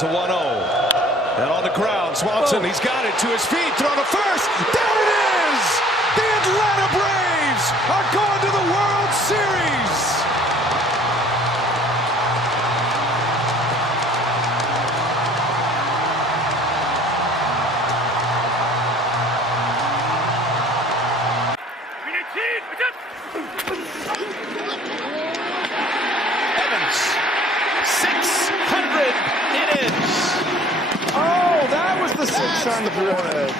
is a 1-0. And on the ground, Swanson, he's got it to his feet, throw to first. There it is! The Atlanta Braves are going to the World Series! Evans, 600 innings. Oh, that was the 6 on the board.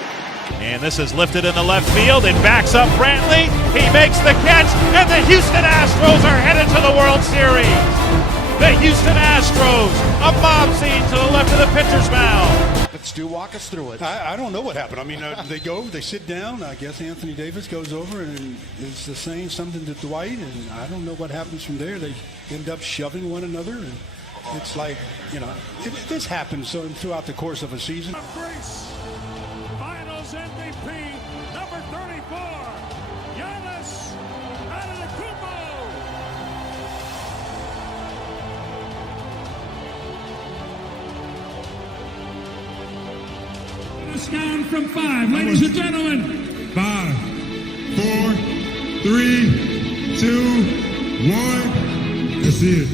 And this is lifted in the left field. It backs up Brantley. He makes the catch, and the Houston Astros are headed to the World Series. The Houston Astros, a mob scene to the left of the pitcher's mound. But Stu, walk us through it. I don't know what happened. I mean, they sit down. I guess Anthony Davis goes over and is saying something to Dwight, and I don't know what happens from there. They end up shoving one another, and it's like, this happens throughout the course of a season. Finals MVP, number 34, Giannis Antetokounmpo. It's down from 5, ladies and gentlemen. 5, 4, 3, 2, 1. That's it.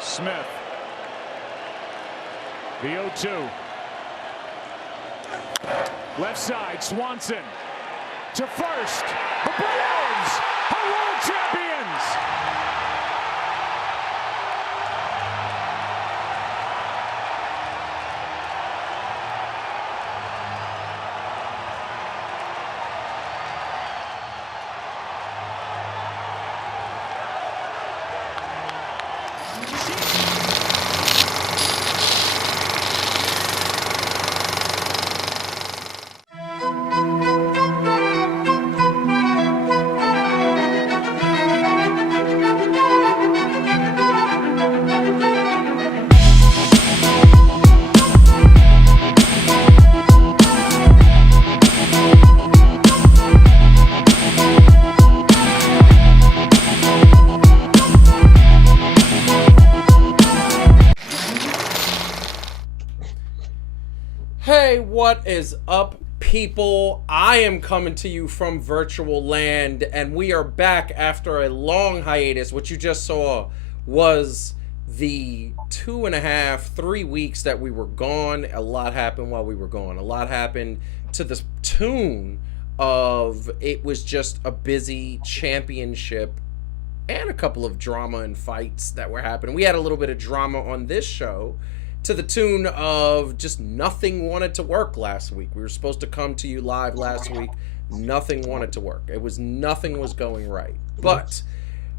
Smith. The 0-2. Left side, Swanson to first. The Braves are world champions. Hey, what is up, people? I am coming to you from virtual land, and we are back after a long hiatus. What you just saw was the 2.5, 3 weeks that we were gone. A lot happened while we were gone. A lot happened to the tune of it was just a busy championship and a couple of drama and fights that were happening. We had a little bit of drama on this show to the tune of just nothing wanted to work last week. We were supposed to come to you live last week. Nothing wanted to work. Nothing was going right. But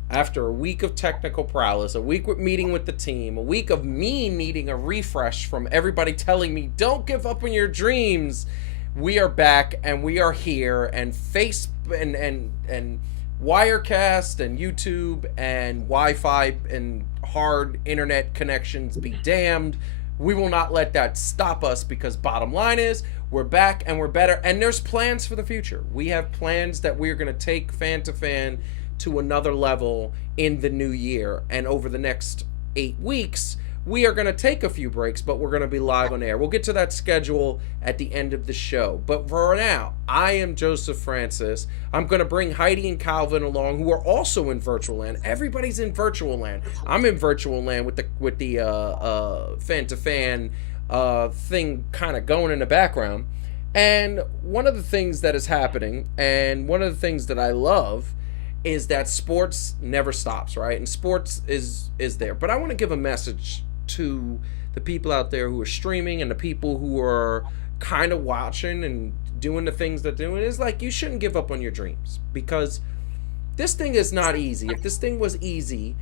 after a week of technical paralysis, a week with meeting with the team, a week of me needing a refresh from everybody telling me, don't give up on your dreams, we are back and we are here, and and Wirecast and YouTube and Wi-Fi and hard internet connections be damned. We will not let that stop us, because bottom line is we're back and we're better, and there's plans for the future. We have plans that we're going to take Fan2Fan to another level in the new year, and over the next 8 weeks we are going to take a few breaks, but we're going to be live on air. We'll get to that schedule at the end of the show. But for now, I am Joseph Francis. I'm going to bring Heidi and Calvin along, who are also in virtual land. Everybody's in virtual land. I'm in virtual land with the Fan2Fan thing kind of going in the background. And one of the things that is happening, and one of the things that I love, is that sports never stops, right? And sports is there. But I want to give a message to the people out there who are streaming and the people who are kind of watching and doing the things they're doing. It's like, you shouldn't give up on your dreams, because this thing is not easy. If this thing was easy,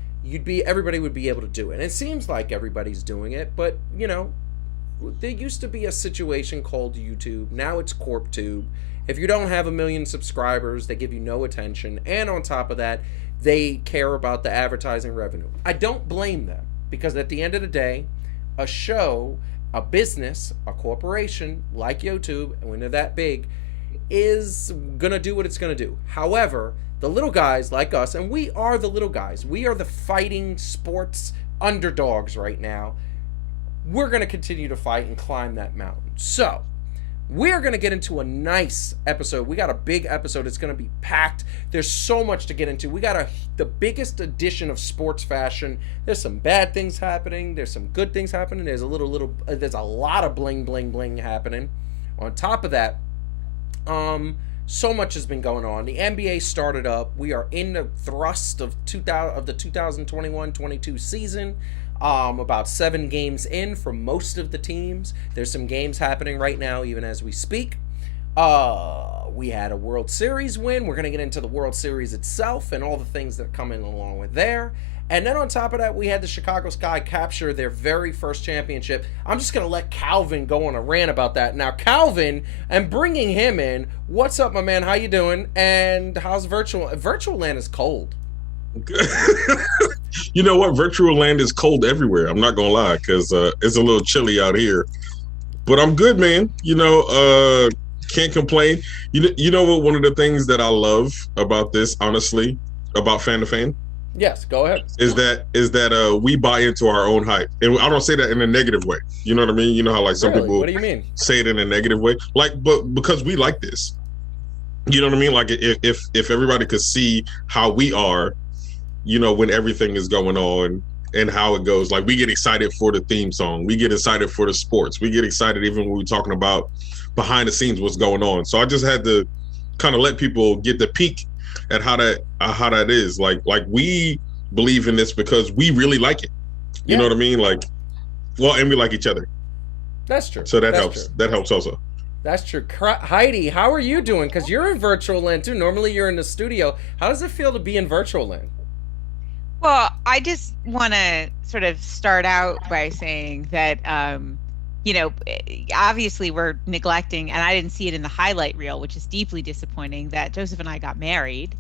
everybody would be able to do it. And it seems like everybody's doing it, but there used to be a situation called YouTube. Now it's CorpTube. If you don't have 1 million subscribers, they give you no attention. And on top of that, they care about the advertising revenue. I don't blame them, because at the end of the day, a show a business, a corporation like YouTube, and when they're that big, is gonna do what it's gonna do. However, the little guys like us, and we are the little guys, we are the fighting sports underdogs right now. We're gonna continue to fight and climb that mountain. So we're going to get into a nice episode. We got a big episode. It's going to be packed. There's so much to get into. We got the biggest edition of sports fashion. There's some bad things happening. There's some good things happening. There's a lot of bling, bling, bling happening. On top of that, so much has been going on. The NBA started up. We are in the thrust of the 2021-22 season. About 7 games in for most of the teams. There's some games happening right now, even as we speak. We had a World Series win. We're going to get into the World Series itself and all the things that come in along with there. And then on top of that, we had the Chicago Sky capture their very first championship. I'm just going to let Calvin go on a rant about that. Now, Calvin, and bringing him in, what's up, my man? How you doing? And how's Virtual Land is cold. You know what? Virtual land is cold everywhere. I'm not gonna lie, because it's a little chilly out here. But I'm good, man. Can't complain. You know what? One of the things that I love about this, honestly, about Fan2Fan, yes, go ahead, is that we buy into our own hype, and I don't say that in a negative way. You know what I mean? You know how like some people what do you mean? Say it in a negative way, but because we like this. You know what I mean? Like if everybody could see how we are, when everything is going on and how it goes. Like, we get excited for the theme song. We get excited for the sports. We get excited even when we're talking about behind the scenes, what's going on. So I just had to kind of let people get the peek at how that is. Like we believe in this because we really like it. You know what I mean? And we like each other. That's true. So that helps. That helps also. That's true. Heidi, how are you doing? Because you're in virtual land too. Normally you're in the studio. How does it feel to be in virtual land? Well, I just want to sort of start out by saying that, obviously we're neglecting, and I didn't see it in the highlight reel, which is deeply disappointing, that Joseph and I got married.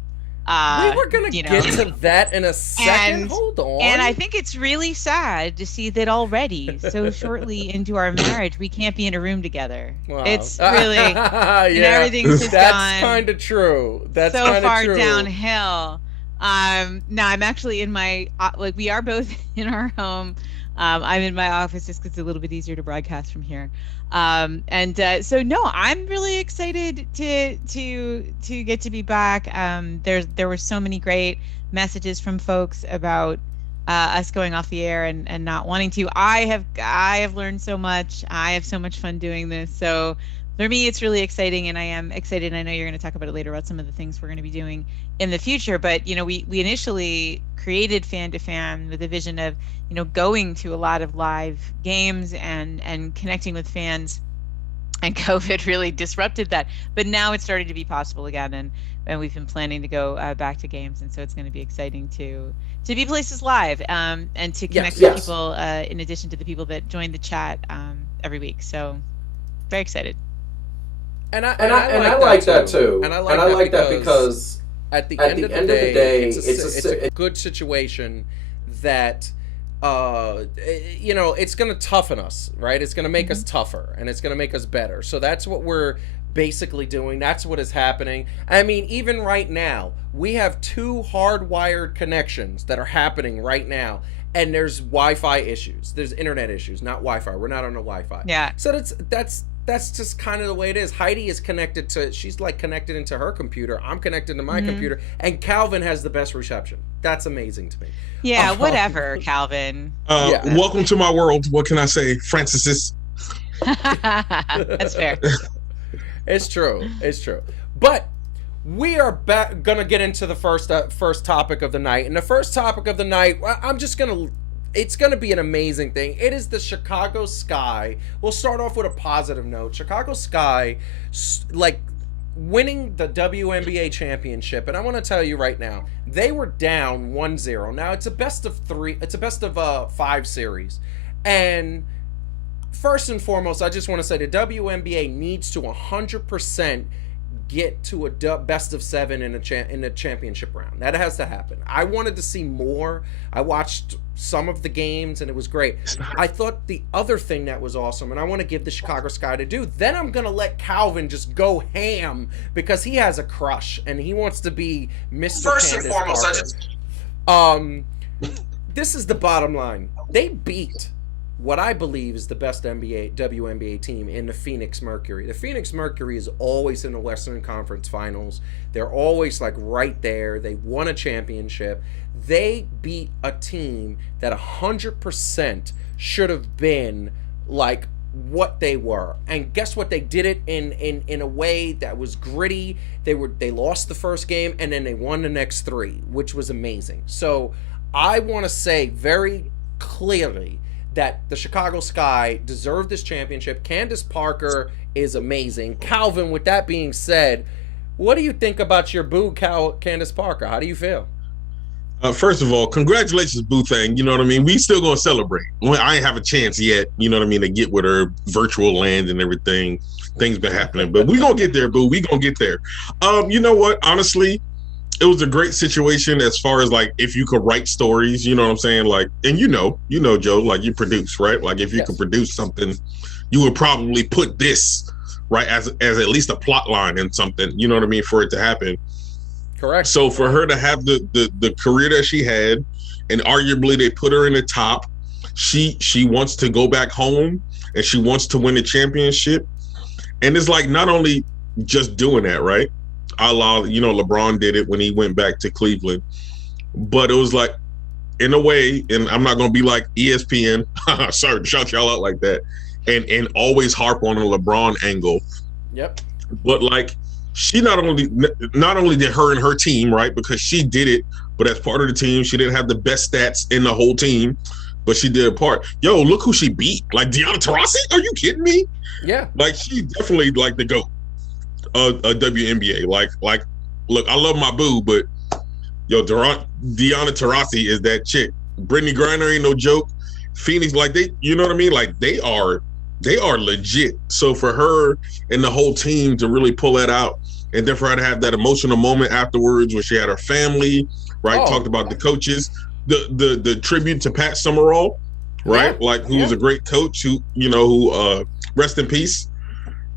We were going to get to that in a second. Hold on. And I think it's really sad to see that already, so shortly into our marriage, we can't be in a room together. Wow. It's really, everything's just That's kind of true. That's so far true. Downhill. Now I'm actually in my, we are both in our home. I'm in my office just because it's a little bit easier to broadcast from here. So no, I'm really excited to get to be back. There were so many great messages from folks about us going off the air and not wanting to. I have learned so much. I have so much fun doing this. So for me, it's really exciting, and I am excited. I know you're going to talk about it later about some of the things we're going to be doing in the future. But we initially created Fan2Fan with a vision of going to a lot of live games and connecting with fans. And COVID really disrupted that. But now it's starting to be possible again, and we've been planning to go back to games, and so it's going to be exciting to be places live and to connect with people in addition to the people that join the chat every week. So very excited. And I like that too. And I like that because at the end of the day, it's a good situation that it's going to toughen us, right? It's going to make us tougher, and it's going to make us better. So that's what we're basically doing. That's what is happening. I mean, even right now, we have 2 hardwired connections that are happening right now. And there's Wi-Fi issues. There's internet issues, not Wi-Fi. We're not on the Wi-Fi. Yeah. So that's just kind of the way it is. Heidi is she's connected into her computer. I'm connected to my computer. And Calvin has the best reception. That's amazing to me. Yeah, whatever, Calvin. Welcome to my world. What can I say? Francis. That's fair. It's true. But we are going to get into the first topic of the night. And the first topic of the night, it's going to be an amazing thing. It is the Chicago Sky. We'll start off with a positive note. Chicago Sky, winning the WNBA championship. And I want to tell you right now, they were down 1-0. Now, it's a best of 3. It's a best of 5 series. And first and foremost, I just want to say the WNBA needs to 100% get to a best of 7 in a championship round. That has to happen. I wanted to see more. I watched some of the games and it was great. I thought the other thing that was awesome, and I want to give the Chicago Sky to do, then I'm going to let Calvin just go ham because he has a crush and he wants to be Mr. First Candice and foremost, Parker. This is the bottom line. They beat what I believe is the best WNBA team in the Phoenix Mercury. The Phoenix Mercury is always in the Western Conference Finals. They're always like right there. They won a championship. They beat a team that 100% should have been like what they were. And guess what? They did it in a way that was gritty. They lost the first game and then they won the next 3, which was amazing. So I want to say very clearly that the Chicago Sky deserved this championship. Candice Parker is amazing. Calvin, with that being said, what do you think about your boo, Candice Parker? How do you feel? First of all, congratulations, boo thing. You know what I mean? We still gonna celebrate. I ain't have a chance yet, you know what I mean, to get with her virtual land and everything. Things been happening, but we gonna get there, boo. We gonna get there. You know what? Honestly, it was a great situation as far as like if you could write stories, you know what I'm saying? Like, and you know, Joe, like you produce, right? Like if you could produce something, you would probably put this right as at least a plot line in something, you know what I mean, for it to happen. Correct. So for her to have the career that she had, and arguably they put her in the top, she wants to go back home and she wants to win the championship. And it's like not only just doing that, right? A la, you know, LeBron did it when he went back to Cleveland. But it was like, in a way, and I'm not going to be like ESPN, sorry to shout y'all out like that, and always harp on a LeBron angle. Yep. But like, she not only did her and her team, right, because she did it, but as part of the team, she didn't have the best stats in the whole team, but she did a part. Yo, look who she beat. Like Diana Taurasi? Are you kidding me? Yeah. Like, she definitely like the GOAT. A WNBA. Like, look, I love my boo, but yo, Diana Taurasi is that chick. Brittany Griner ain't no joke. Phoenix, like they, you know what I mean? Like they are legit. So for her and the whole team to really pull that out, and then for her to have that emotional moment afterwards where she had her family, right? Talked about the coaches, the tribute to Pat Summerall, right? Yeah. Like who's a great coach who rest in peace.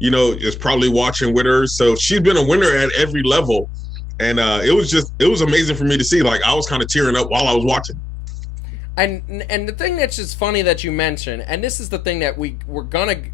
You know, is probably watching with her. So she's been a winner at every level. And it was amazing for me to see. Like, I was kind of tearing up while I was watching. And the thing that's just funny that you mentioned, and this is the thing that we're going to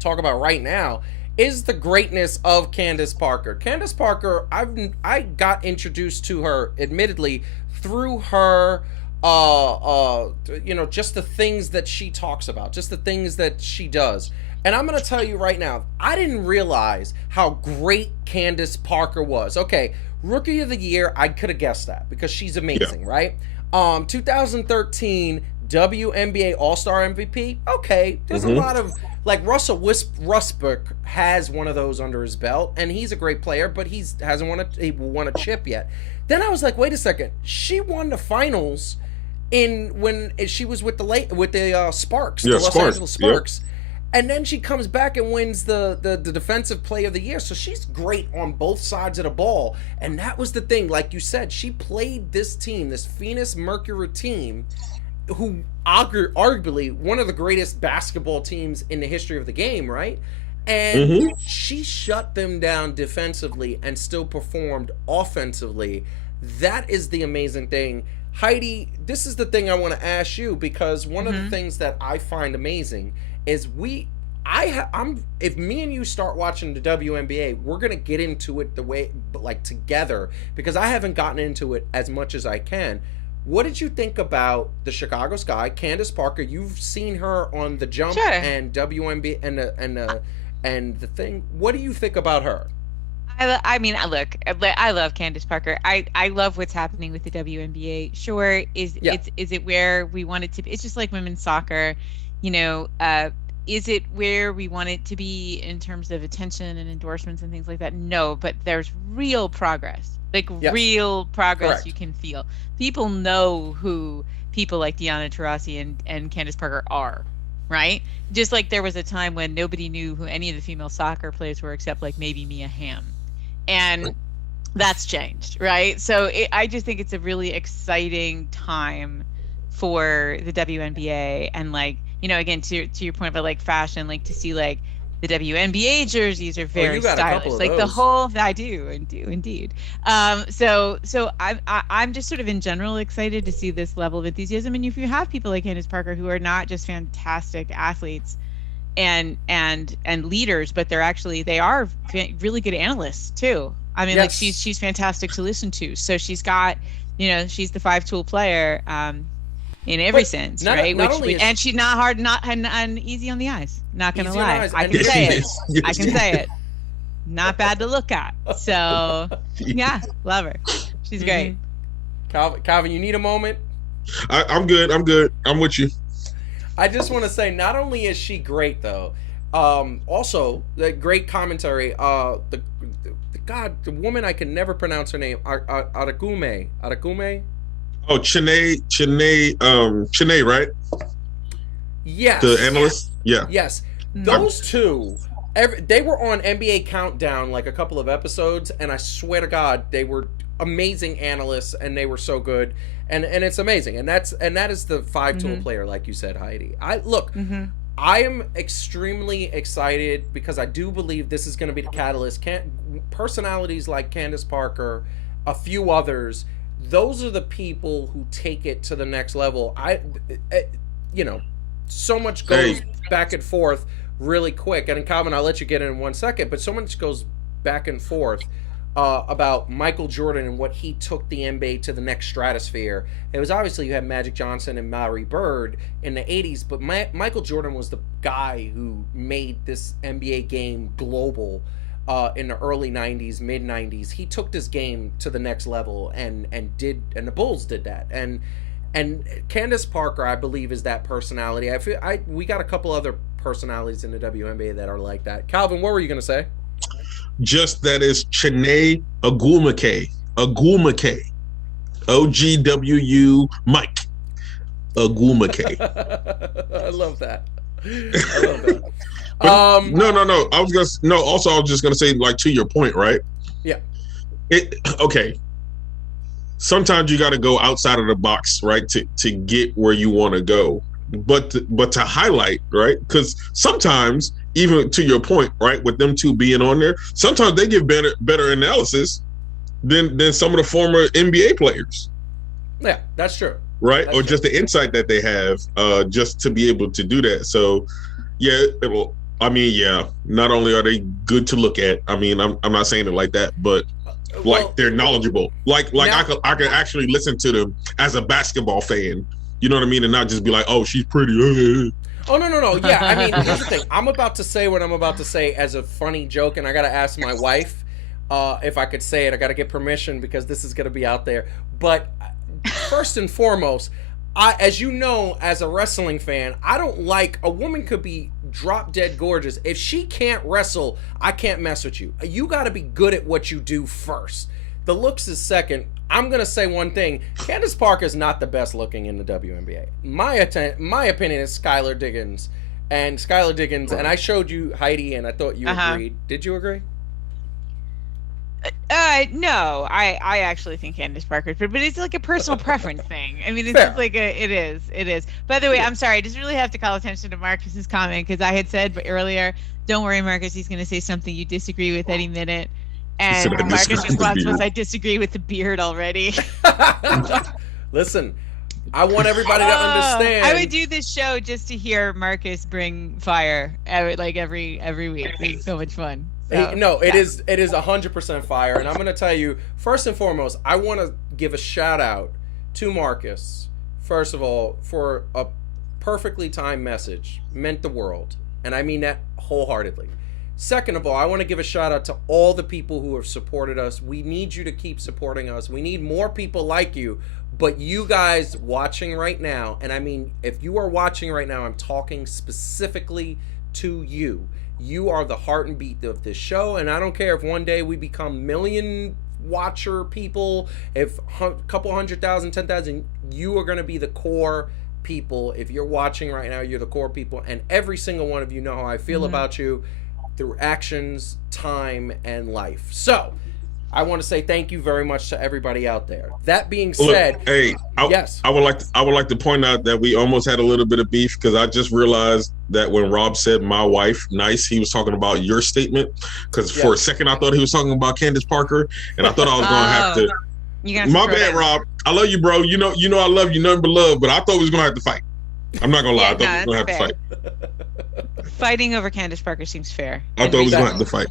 talk about right now, is the greatness of Candice Parker. Candice Parker, I got introduced to her, admittedly, through her, just the things that she talks about, just the things that she does. And I'm going to tell you right now, I didn't realize how great Candice Parker was. Okay, Rookie of the Year, I could have guessed that because she's amazing, right? 2013 WNBA All-Star MVP. Okay, there's a lot of, like, Russell Westbrook has one of those under his belt, and he's a great player, but he hasn't won a chip yet. Then I was like, wait a second, she won the finals when she was with the Sparks, the Los Angeles Sparks. Yep. And then she comes back and wins the Defensive Player of the Year. So she's great on both sides of the ball. And that was the thing. Like you said, she played this team, this Phoenix Mercury team, who arguably one of the greatest basketball teams in the history of the game, right? And she shut them down defensively and still performed offensively. That is the amazing thing. Heidi, this is the thing I want to ask you, because one of the things that I find amazing is if me and you start watching the WNBA, we're gonna get into it the way, like, together, because I haven't gotten into it as much as I can. What did you think about the Chicago Sky, Candice Parker? You've seen her on The Jump and WNBA and the thing. What do you think about her? I mean, look, I love Candice Parker. I love what's happening with the WNBA. Sure, is it where we want it to be? It's just like women's soccer. You know, is it where we want it to be in terms of attention and endorsements and things like that? No, but there's real progress, real progress. Correct. You can feel. People know who people like Diana Taurasi and Candice Parker are, right? Just like there was a time when nobody knew who any of the female soccer players were except like maybe Mia Hamm. And that's changed, right? So I just think it's a really exciting time for the WNBA. And like, you know, again, to your point about like fashion, like to see like the WNBA jerseys are very stylish. Like the whole, I do indeed. So I'm just sort of in general excited to see this level of enthusiasm. And if you have people like Candice Parker who are not just fantastic athletes and leaders, but they are really good analysts too. I mean, like she's fantastic to listen to. So she's got, you know, she's the 5-tool player in every sense, right? And she's not hard, and easy on the eyes. Not gonna lie, I can say it. I can say it. Not bad to look at. So yeah, love her. She's great. Calvin, you need a moment? I'm good. I'm with you. I just want to say, not only is she great though, also the great commentary. The woman, I can never pronounce her name. Aragume. Oh, Chene, right? Yes. The analyst? Yeah. Yes. Those two, they were on NBA Countdown like a couple of episodes, and I swear to God, they were amazing analysts, and they were so good. And it's amazing. And that is the 5-tool player, like you said, Heidi. I am extremely excited because I do believe this is going to be the catalyst. Personalities like Candice Parker, a few others, those are the people who take it to the next level. So much goes back and forth really quick. And Calvin, I'll let you get in 1 second, but so much goes back and forth about Michael Jordan and what he took the NBA to the next stratosphere. It was obviously you had Magic Johnson and Larry Bird in the 80s, but Michael Jordan was the guy who made this NBA game global in the early 90s, mid 90s. He took this game to the next level and the Bulls did that. And Candice Parker, I believe, is that personality. We got a couple other personalities in the WNBA that are like that. Calvin, what were you going to say? Just that is Chene Ogwumike. OGWU Mike Ogwumike. I love that. No. I was just gonna say, like, to your point, right? Yeah. Okay. Sometimes you got to go outside of the box, right, to get where you want to go. But to highlight, right? Because sometimes, even to your point, right, with them two being on there, sometimes they give better analysis than some of the former NBA players. Yeah, that's true. Right? That's or true. Just the insight that they have, just to be able to do that. So, yeah, not only are they good to look at, I'm not saying it like that, but they're knowledgeable. I could actually listen to them as a basketball fan. You know what I mean? And not just be like, oh, she's pretty. Oh, no. Yeah, here's the thing. I'm about to say what I'm about to say as a funny joke, and I got to ask my wife if I could say it. I got to get permission because this is going to be out there. But first and foremost, as you know, as a wrestling fan, I don't like a woman could be drop dead gorgeous. If she can't wrestle, I can't mess with you. You got to be good at what you do first. The looks is second. I'm going to say one thing. Candice Parker is not the best looking in the WNBA. My opinion is Skylar Diggins. And I showed you Heidi, and I thought you agreed. Did you agree? No, I actually think Candice Parker, but it's like a personal preference thing. I mean, it's just like it is. By the way, I'm sorry, I just really have to call attention to Marcus's comment because I had said earlier, don't worry, Marcus, he's going to say something you disagree with any minute. And Marcus' response was, I disagree with the beard already. Listen, I want everybody to understand. I would do this show just to hear Marcus bring fire every week. It's so much fun. So, it is 100% fire. And I'm going to tell you, first and foremost, I want to give a shout out to Marcus, first of all, for a perfectly timed message. Meant the world. And I mean that wholeheartedly. Second of all, I want to give a shout out to all the people who have supported us. We need you to keep supporting us. We need more people like you. But you guys watching right now, and I mean, if you are watching right now, I'm talking specifically to you. You are the heart and beat of this show, and I don't care if one day we become million watcher people, if a couple 100,000, 10,000, you are going to be the core people. If you're watching right now, you're the core people, and every single one of you know how I feel about you through actions, time, and life. So, I want to say thank you very much to everybody out there. That being said, look, hey, yes, I would like to point out that we almost had a little bit of beef because I just realized that when Rob said my wife nice, he was talking about your statement. Because for a second I thought he was talking about Candice Parker, and I thought I was going to have to. My bad, Rob. I love you, bro. You know I love you, nothing but love. But I thought we was going to have to fight. I'm not gonna lie. I thought we was going to have to fight. Fighting over Candice Parker seems fair. I thought we was going to have to fight.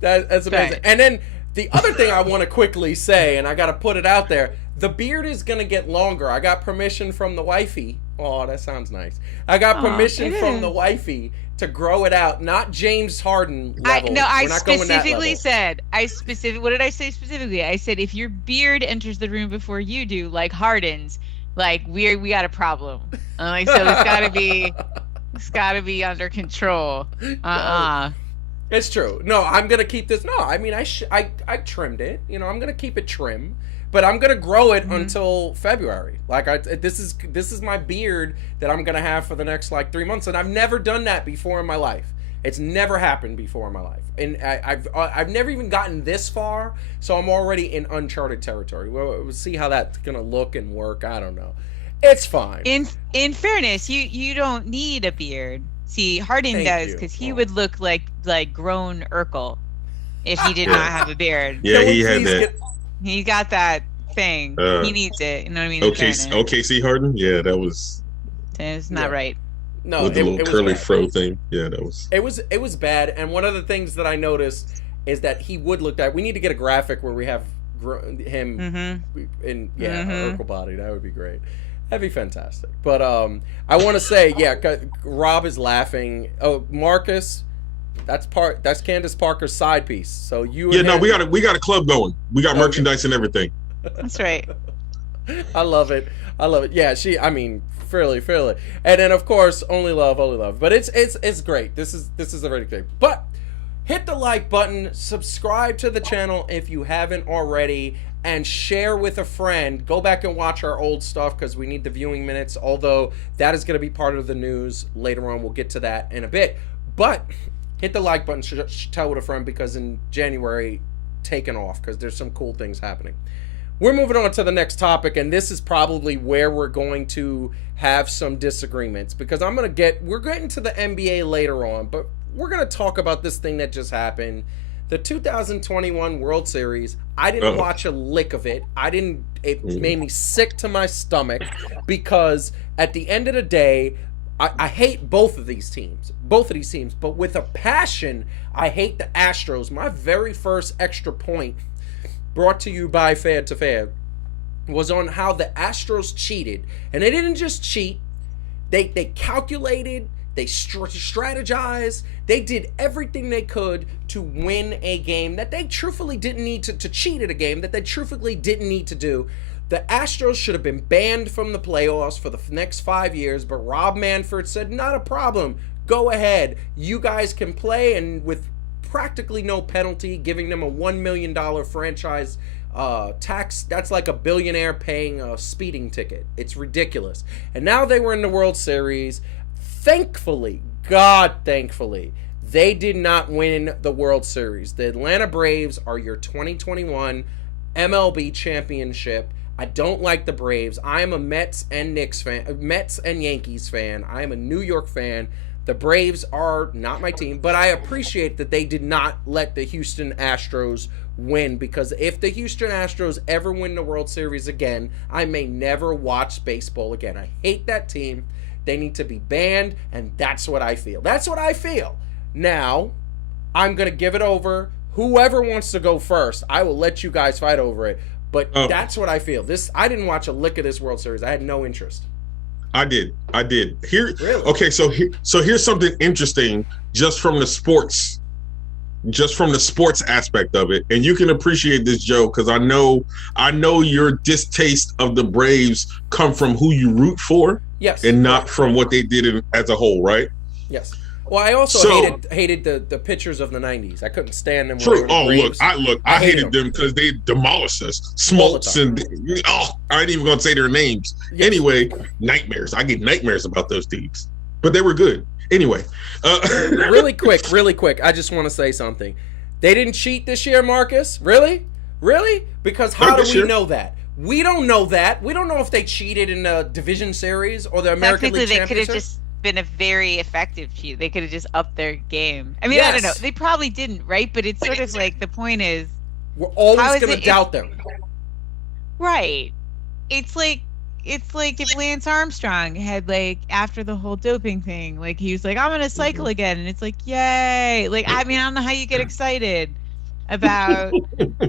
That's amazing. And then the other thing I want to quickly say, and I got to put it out there, the beard is going to get longer. I got permission from the wifey. Oh, that sounds nice. I got permission from the wifey to grow it out, not James Harden level. I specifically said, what did I say specifically? I said, if your beard enters the room before you do, like Harden's, like we got a problem. I'm like, so it's gotta be under control. It's true. No, I'm gonna keep this. No, I mean, I trimmed it. You know, I'm gonna keep it trim, but I'm gonna grow it until February. Like this is my beard that I'm gonna have for the next like 3 months, and I've never done that before in my life. It's never happened before in my life, and I've never even gotten this far, so I'm already in uncharted territory. We'll see how that's gonna look and work. I don't know. It's fine. In fairness, you don't need a beard. See, Harden does, because he would look like grown Urkel if he did not have a beard. Yeah, he had that. He got that thing. He needs it. You know what I mean? OKC Harden. Yeah, that was. It's not right. No, with the little curly fro thing. Yeah, that was. It was bad. And one of the things that I noticed is that he would look that. We need to get a graphic where we have him in Urkel body. That would be great. That'd be fantastic. But I want to say, Rob is laughing. Oh, Marcus, that's Candice Parker's side piece. So you. Yeah, no, we got a club going. We got merchandise and everything. That's right. I love it. Yeah, fairly. And then of course, only love. But it's great. This is a very great. But hit the like button, subscribe to the channel if you haven't already, and share with a friend. Go back and watch our old stuff because we need the viewing minutes, although that is going to be part of the news later on. We'll get to that in a bit. But hit the like button, tell with a friend, because in January, taking off because there's some cool things happening. We're moving on to the next topic, and this is probably where we're going to have some disagreements, because we're getting to the NBA later on, but we're going to talk about this thing that just happened. The 2021 World Series, I didn't watch a lick of it. It made me sick to my stomach, because at the end of the day, I hate both of these teams, but with a passion, I hate the Astros. My very first extra point, brought to you by Fan2Fan, was on how the Astros cheated. And they didn't just cheat, they calculated, they strategized, they did everything they could to win a game that they truthfully didn't need to cheat at a game that they truthfully didn't need to do. The Astros should have been banned from the playoffs for the next 5 years, but Rob Manfred said, not a problem, go ahead, you guys can play, and with practically no penalty, giving them a $1 million franchise tax. That's like a billionaire paying a speeding ticket. It's ridiculous. And now they were in the World Series. Thankfully, they did not win the World Series. The Atlanta Braves are your 2021 MLB championship. I don't like the Braves. I am a Mets and Yankees fan. I am a New York fan. The Braves are not my team, but I appreciate that they did not let the Houston Astros win, because if the Houston Astros ever win the World Series again, I may never watch baseball again. I hate that team. They need to be banned, and that's what I feel. Now, I'm going to give it over. Whoever wants to go first, I will let you guys fight over it, but that's what I feel. I didn't watch a lick of this World Series. I had no interest. I did. Here, really? Okay, so here's something interesting just from the sports aspect of it, and you can appreciate this, Joe, because I know your distaste of the Braves come from who you root for, yes, and not from what they did as a whole, right? Yes. Well, I also hated the pitchers of the '90s. I couldn't stand them. True. I hated them because they demolished us. Smoltz and I ain't even gonna say their names. Yes. Anyway, nightmares. I get nightmares about those dudes, but they were good. Anyway, really quick. I just want to say something. They didn't cheat this year, Marcus. Really? Really? Because how Not do we this know that? We don't know that. We don't know if they cheated in the division series or the American Technically, League they could have Championship. just been a very effective cheat. They could have just upped their game. I mean, Yes. I don't know. They probably didn't, right? But it's sort of like the point is, We're How always is going to it- doubt them. right? It's like if Lance Armstrong had, like, after the whole doping thing, like, he was like, I'm gonna cycle again, and it's like, yay! Like, I mean, I don't know how you get excited about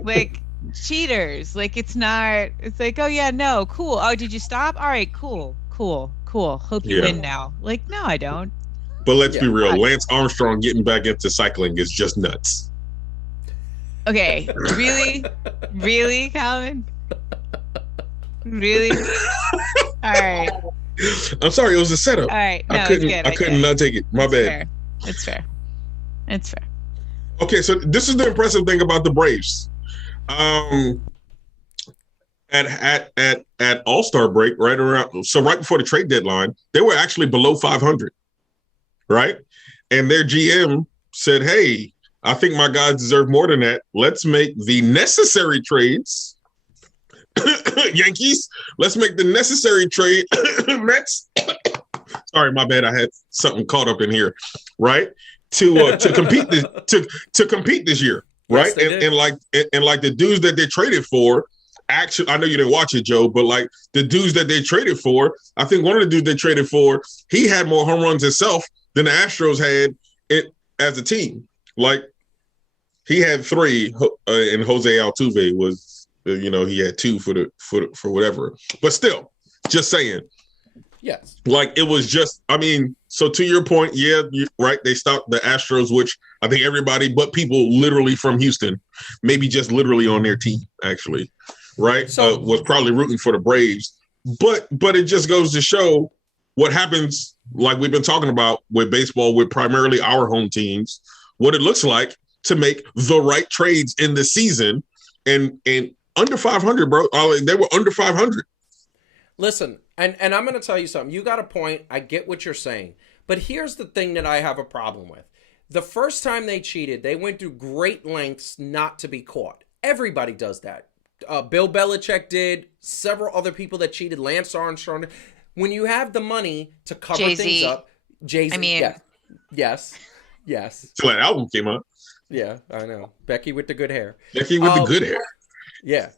like cheaters. Like, it's like, oh yeah, no, cool. Oh, did you stop? All right, cool. Hope you Yeah. win now. Like, no, I don't. But let's be Yeah. real. Lance Armstrong getting back into cycling is just nuts. Okay, really, Calvin? Really? All right. I'm sorry, it was a setup. All right. No, I couldn't. it's good. I couldn't not take it. My bad. It's fair. Okay, so this is the impressive thing about the Braves. At All-Star break, right before the trade deadline, they were actually below 500, right? And their GM said, "Hey, I think my guys deserve more than that. Let's make the necessary trades." Yankees, let's make the necessary trade. Mets. Sorry, my bad. I had something caught up in here, right? To compete to compete this year, right? Yes, and like the dudes that they traded for. Actually, I know you didn't watch it, Joe, but like the dudes that they traded for, I think one of the dudes they traded for, he had more home runs himself than the Astros had it as a team. Like he had 3, and Jose Altuve was. He had 2 for whatever, but still, just saying. Yes. Like it was just. I mean, so to your point, yeah, right. They stopped the Astros, which I think everybody, but people literally from Houston, maybe just literally on their team, actually, right, So- was probably rooting for the Braves. But it just goes to show what happens. Like we've been talking about with baseball, with primarily our home teams, what it looks like to make the right trades in the season, and under 500, bro. They were under 500. Listen, and I'm going to tell you something. You got a point. I get what you're saying. But here's the thing that I have a problem with. The first time they cheated, they went through great lengths not to be caught. Everybody does that. Bill Belichick did. Several other people that cheated. Lance Armstrong. When you have the money to cover Jay-Z. things up. Jay-Z. I mean- Yes. Till that album came out. Yeah, I know. Becky with the good hair. Becky with the good hair. Yeah.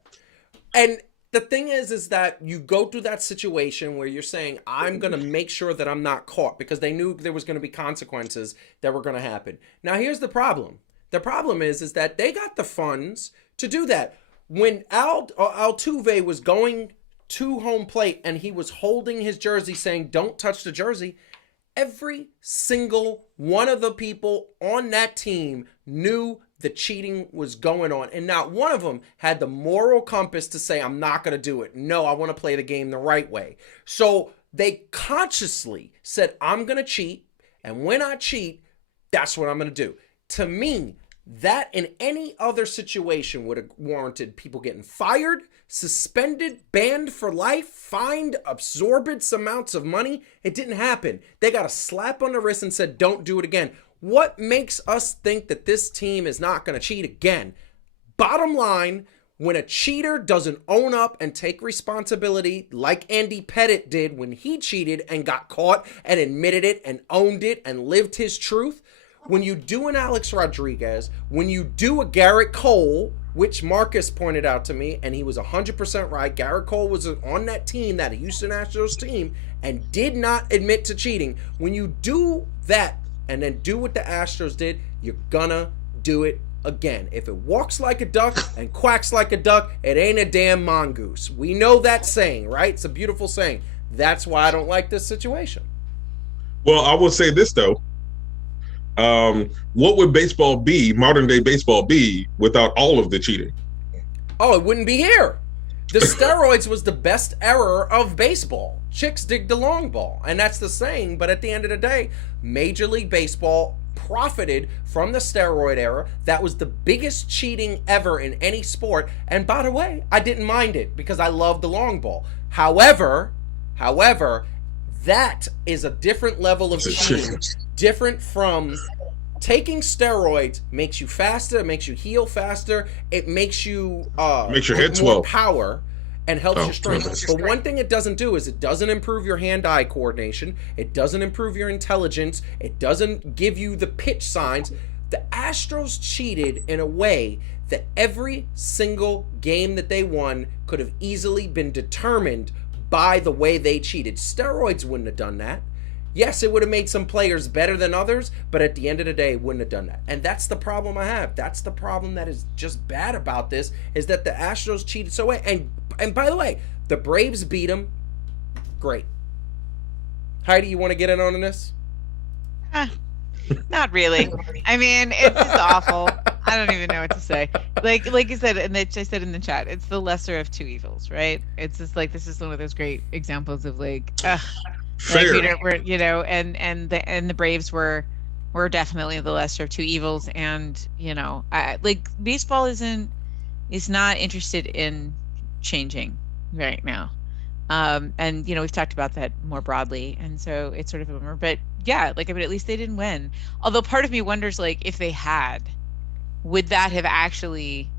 And the thing is that you go through that situation where you're saying, I'm going to make sure that I'm not caught, because they knew there was going to be consequences that were going to happen. Now, here's the problem. The problem is that they got the funds to do that. When Altuve was going to home plate and he was holding his jersey saying, don't touch the jersey, every single one of the people on that team knew the cheating was going on, and not one of them had the moral compass to say, I'm not going to do it. No, I want to play the game the right way. So they consciously said, I'm going to cheat, and when I cheat, that's what I'm going to do. To me, that in any other situation would have warranted people getting fired, suspended, banned for life, fined absorbent amounts of money. It didn't happen. They got a slap on the wrist and said, don't do it again. What makes us think that this team is not going to cheat again? Bottom line, when a cheater doesn't own up and take responsibility like Andy Pettitte did when he cheated and got caught and admitted it and owned it and lived his truth, when you do an Alex Rodriguez, when you do a Garrett Cole, which Marcus pointed out to me, and he was 100% right, Garrett Cole was on that team, that Houston Astros team, and did not admit to cheating. When you do that, and then do what the Astros did, you're gonna do it again. If it walks like a duck and quacks like a duck, it ain't a damn mongoose. We know that saying, right? It's a beautiful saying. That's why I don't like this situation. Well, I will say this, though. What would baseball be, modern day baseball be, without all of the cheating? Oh, it wouldn't be here. The steroids was the best era of baseball. Chicks dig the long ball, and that's the saying, but at the end of the day, Major League Baseball profited from the steroid era. That was the biggest cheating ever in any sport, and by the way, I didn't mind it because I love the long ball. However, that is a different level of cheating, different from taking steroids makes you faster, it makes you heal faster, it makes you makes your head more swell, power, and helps your strength. But one thing it doesn't do is it doesn't improve your hand-eye coordination, it doesn't improve your intelligence, it doesn't give you the pitch signs. The Astros cheated in a way that every single game that they won could have easily been determined by the way they cheated. Steroids wouldn't have done that. Yes, it would have made some players better than others, but at the end of the day, it wouldn't have done that. And that's the problem I have. That's the problem that is just bad about this, is that the Astros cheated so way. And by the way, the Braves beat them. Great. Heidi, you want to get in on this? Not really. I mean, it's just awful. I don't even know what to say. Like you said, and I said in the chat, it's the lesser of two evils, right? It's just like, this is one of those great examples of like, fair. Like and the Braves were definitely the lesser of two evils, and like baseball is not interested in changing right now, and we've talked about that more broadly, and so it's sort of a bummer. But yeah, like, I mean, at least they didn't win. Although part of me wonders, like, if they had, would that have actually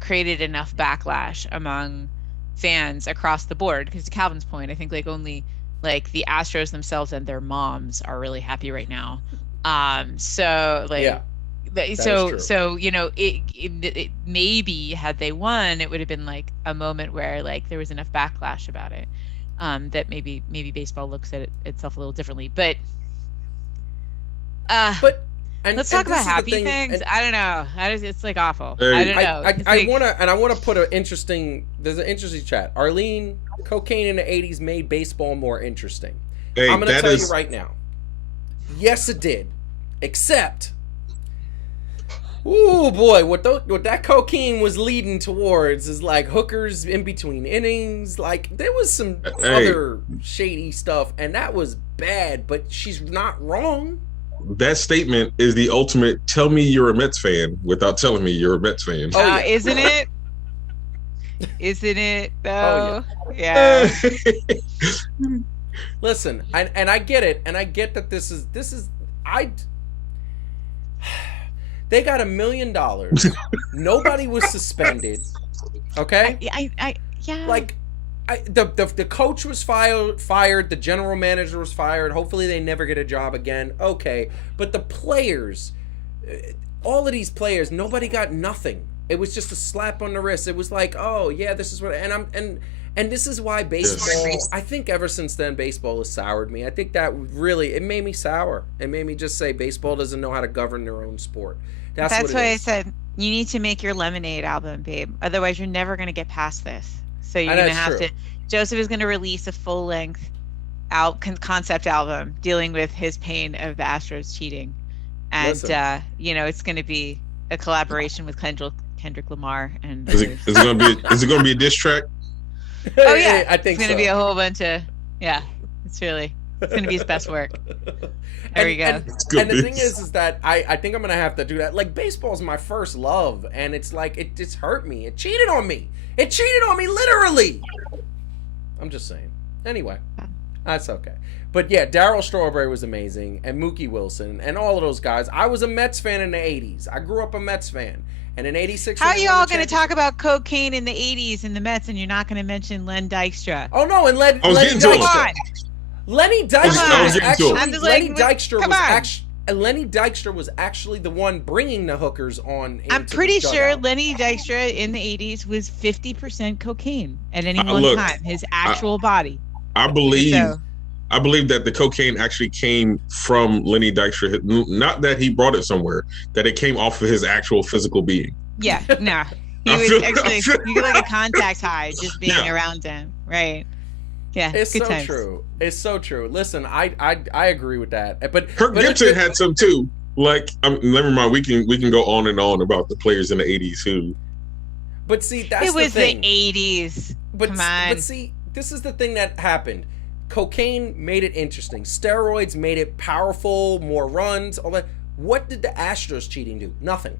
created enough backlash among fans across the board? Because to Calvin's point, I think like only like the Astros themselves and their moms are really happy right now. So like, yeah, so it maybe had they won, it would have been like a moment where like there was enough backlash about it, that maybe baseball looks at itself a little differently. But let's talk about happy things. I don't know. It's like awful. I don't know. I want to put there's an interesting chat. Arlene, cocaine in the 80s made baseball more interesting. Hey, I'm going to tell you right now. Yes, it did. Except, ooh boy, what that cocaine was leading towards is like hookers in between innings. Like, there was some other shady stuff, and that was bad, but she's not wrong. That statement is the ultimate tell me you're a Mets fan without telling me you're a Mets fan. Isn't it? Isn't it though? Oh, yeah. Listen, and I get it, and I get that this is they got $1 million. Nobody was suspended. Okay? Yeah. Like, the coach was fired, the general manager was fired. Hopefully they never get a job again. Okay. But the players, all of these players, nobody got nothing. It was just a slap on the wrist. It was like, oh yeah, this is what, and this is why baseball, I think ever since then, baseball has soured me. I think that really, it made me sour. It made me just say baseball doesn't know how to govern their own sport. That's why I said, you need to make your Lemonade album, babe. Otherwise, you're never going to get past this. So you're going to have to, Joseph is going to release a full-length concept album dealing with his pain of the Astros cheating. And, it's going to be a collaboration with Kendrick Lamar. And is it going to be a diss track? Oh yeah, I think it's going to be a whole bunch of, it's going to be his best work. There we go. And the thing is that I think I'm going to have to do that. Like, baseball's my first love, and it's like, it just hurt me. It cheated on me. It cheated on me, literally. I'm just saying. Anyway, that's okay. But yeah, Darryl Strawberry was amazing, and Mookie Wilson, and all of those guys. I was a Mets fan in the 80s. I grew up a Mets fan. And in 86, how are you all going to talk about cocaine in the 80s in the Mets, and you're not going to mention Len Dykstra? Oh no, and Lenny Dykstra. Lenny Dykstra was actually the one bringing the hookers on. I'm pretty sure Lenny Dykstra in the 80s was 50% cocaine at any one time. His actual body. I believe that the cocaine actually came from Lenny Dykstra. Not that he brought it somewhere. That it came off of his actual physical being. Yeah, no. You get like a contact high just being around him, right? Yeah, it's good so times. true. It's so true. Listen, I agree with that. But Kirk Gibson had some too. Like, never mind. We can go on and on about the players in the 80s who. But see, that's it was the thing. The 80s. Come on. But see, this is the thing that happened. Cocaine made it interesting. Steroids made it powerful, more runs, all that. What did the Astros cheating do? Nothing.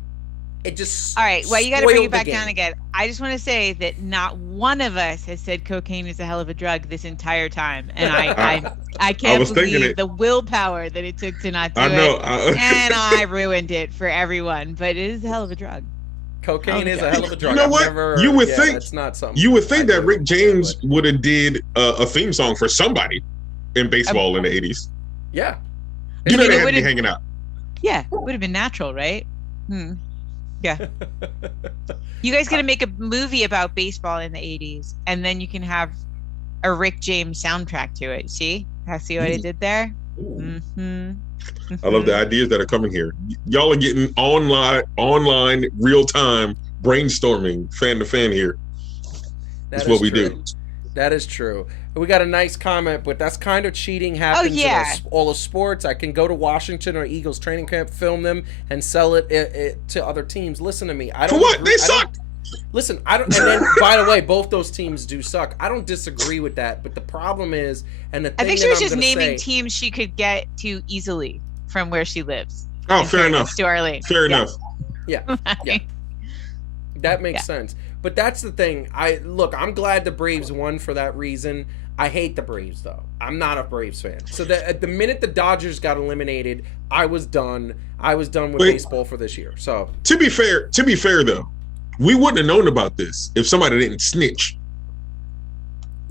It just all right. Well, you got to bring it back spoiled the down game. again. I just want to say that not one of us has said cocaine is a hell of a drug this entire time, and I can't was thinking believe it. the willpower that it took to not do I know. it, and I ruined it for everyone. But it is a hell of a drug. Cocaine is a hell of a drug. You know what? You would think that's not something. You would think I that do, Rick James but- would have did a theme song for somebody in baseball in the 80s. Yeah. You know It they had to be would've- hanging out. Yeah, it would have been natural, right? Yeah. You guys got to make a movie about baseball in the 80s, and then you can have a Rick James soundtrack to it. See what I did there? Mm-hmm. I love the ideas that are coming here. Y'all are getting online, real time brainstorming, fan to fan here. That's what we do. That is true. We got a nice comment, but that's kind of cheating. Happens in all of sports. I can go to Washington or Eagles training camp, film them, and sell it to other teams. Listen to me. I don't. For what? Agree. They suck. Listen, I don't. And then, by the way, both those teams do suck. I don't disagree with that, but the problem is, and the thing I think she was that I'm just gonna naming say, teams she could get to easily from where she lives. Oh, in fair fairness enough. to Arlene. Fair enough. Yeah, yeah, that makes sense. But that's the thing. I'm glad the Braves won for that reason. I hate the Braves, though. I'm not a Braves fan. So at the minute the Dodgers got eliminated, I was done. I was done with baseball for this year. So to be fair though, we wouldn't have known about this if somebody didn't snitch.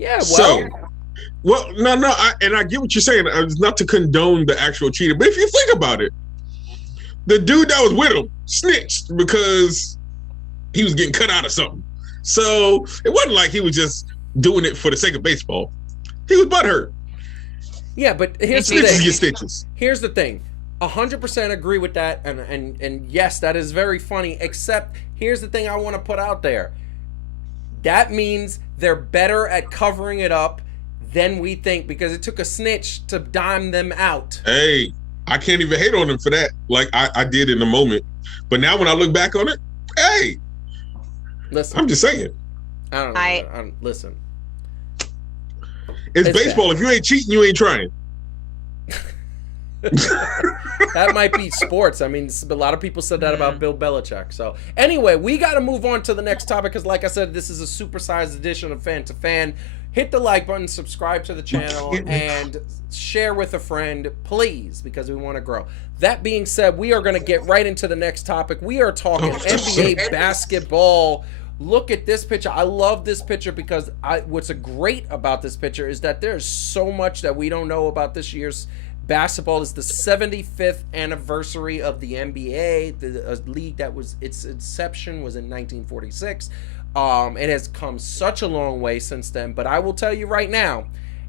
Yeah, No, I get what you're saying. It's not to condone the actual cheating, but if you think about it, the dude that was with him snitched because he was getting cut out of something. So it wasn't like he was just doing it for the sake of baseball. He was butthurt. Yeah, but here's the Snitches thing. get stitches. Here's the thing. 100% agree with that, and yes, that is very funny, except here's the thing I want to put out there. That means they're better at covering it up than we think, because it took a snitch to dime them out. Hey, I can't even hate on him for that, like I did in the moment. But now when I look back on it, hey, listen, I'm just saying. I don't know. Listen. It's baseball. Bad. If you ain't cheating, you ain't trying. That might be sports. I mean, a lot of people said that about Bill Belichick. So anyway, we got to move on to the next topic because, like I said, this is a supersized edition of Fan to Fan. Hit the like button, subscribe to the channel, and share with a friend, please, because we want to grow. That being said, we are going to get right into the next topic. We are talking NBA basketball. Look at this picture. I love this picture because what's great about this picture is that there's so much that we don't know about this year's basketball. It's the 75th anniversary of the NBA, the league that was its inception was in 1946. It has come such a long way since then, but I will tell you right now,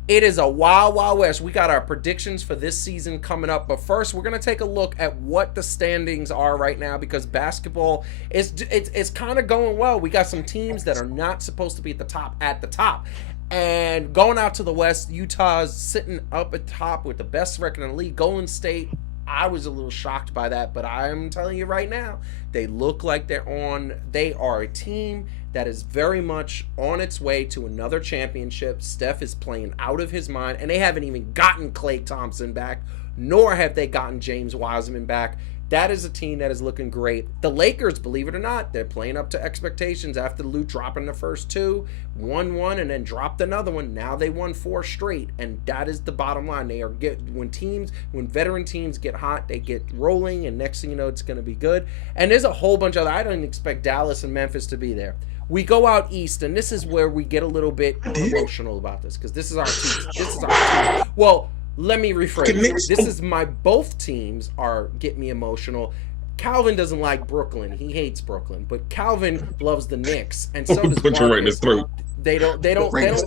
it is a wild, wild west. We got our predictions for this season coming up, but first we're going to take a look at what the standings are right now because basketball it's kind of going well. We got some teams that are not supposed to be at the top. And going out to the West, Utah's sitting up at top with the best record in the league. Golden State, I was a little shocked by that, but I'm telling you right now, they look like they are a team that is very much on its way to another championship. Steph is playing out of his mind, and they haven't even gotten Klay Thompson back, nor have they gotten James Wiseman back. That is a team that is looking great. The Lakers, believe it or not, they're playing up to expectations after Lou dropping the first two, won one, and then dropped another one. Now they won 4 straight, and that is the bottom line. They are when veteran teams get hot, they get rolling, and next thing you know, it's going to be good. And there's a whole bunch of I didn't expect Dallas and Memphis to be there. We go out east, and this is where we get a little bit emotional about this because this is our team. Well, let me rephrase. This is both teams get me emotional. Calvin doesn't like Brooklyn. He hates Brooklyn, but Calvin loves the Knicks, and so does Put you right in his throat. They don't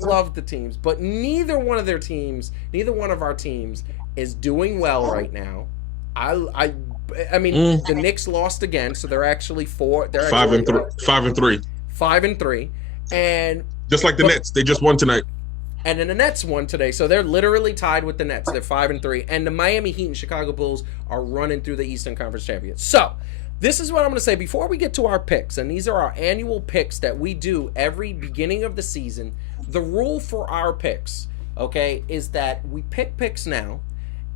love the teams, but neither one of our teams is doing well right now. I mean, the Knicks lost again, so they're actually 5-3. 5-3, and just like the Nets, they just won tonight. And then the Nets won today, so they're literally tied with the Nets. They're 5-3, and the Miami Heat and Chicago Bulls are running through the Eastern Conference Champions. So, this is what I'm going to say before we get to our picks, and these are our annual picks that we do every beginning of the season. The rule for our picks, okay, is that we pick picks now,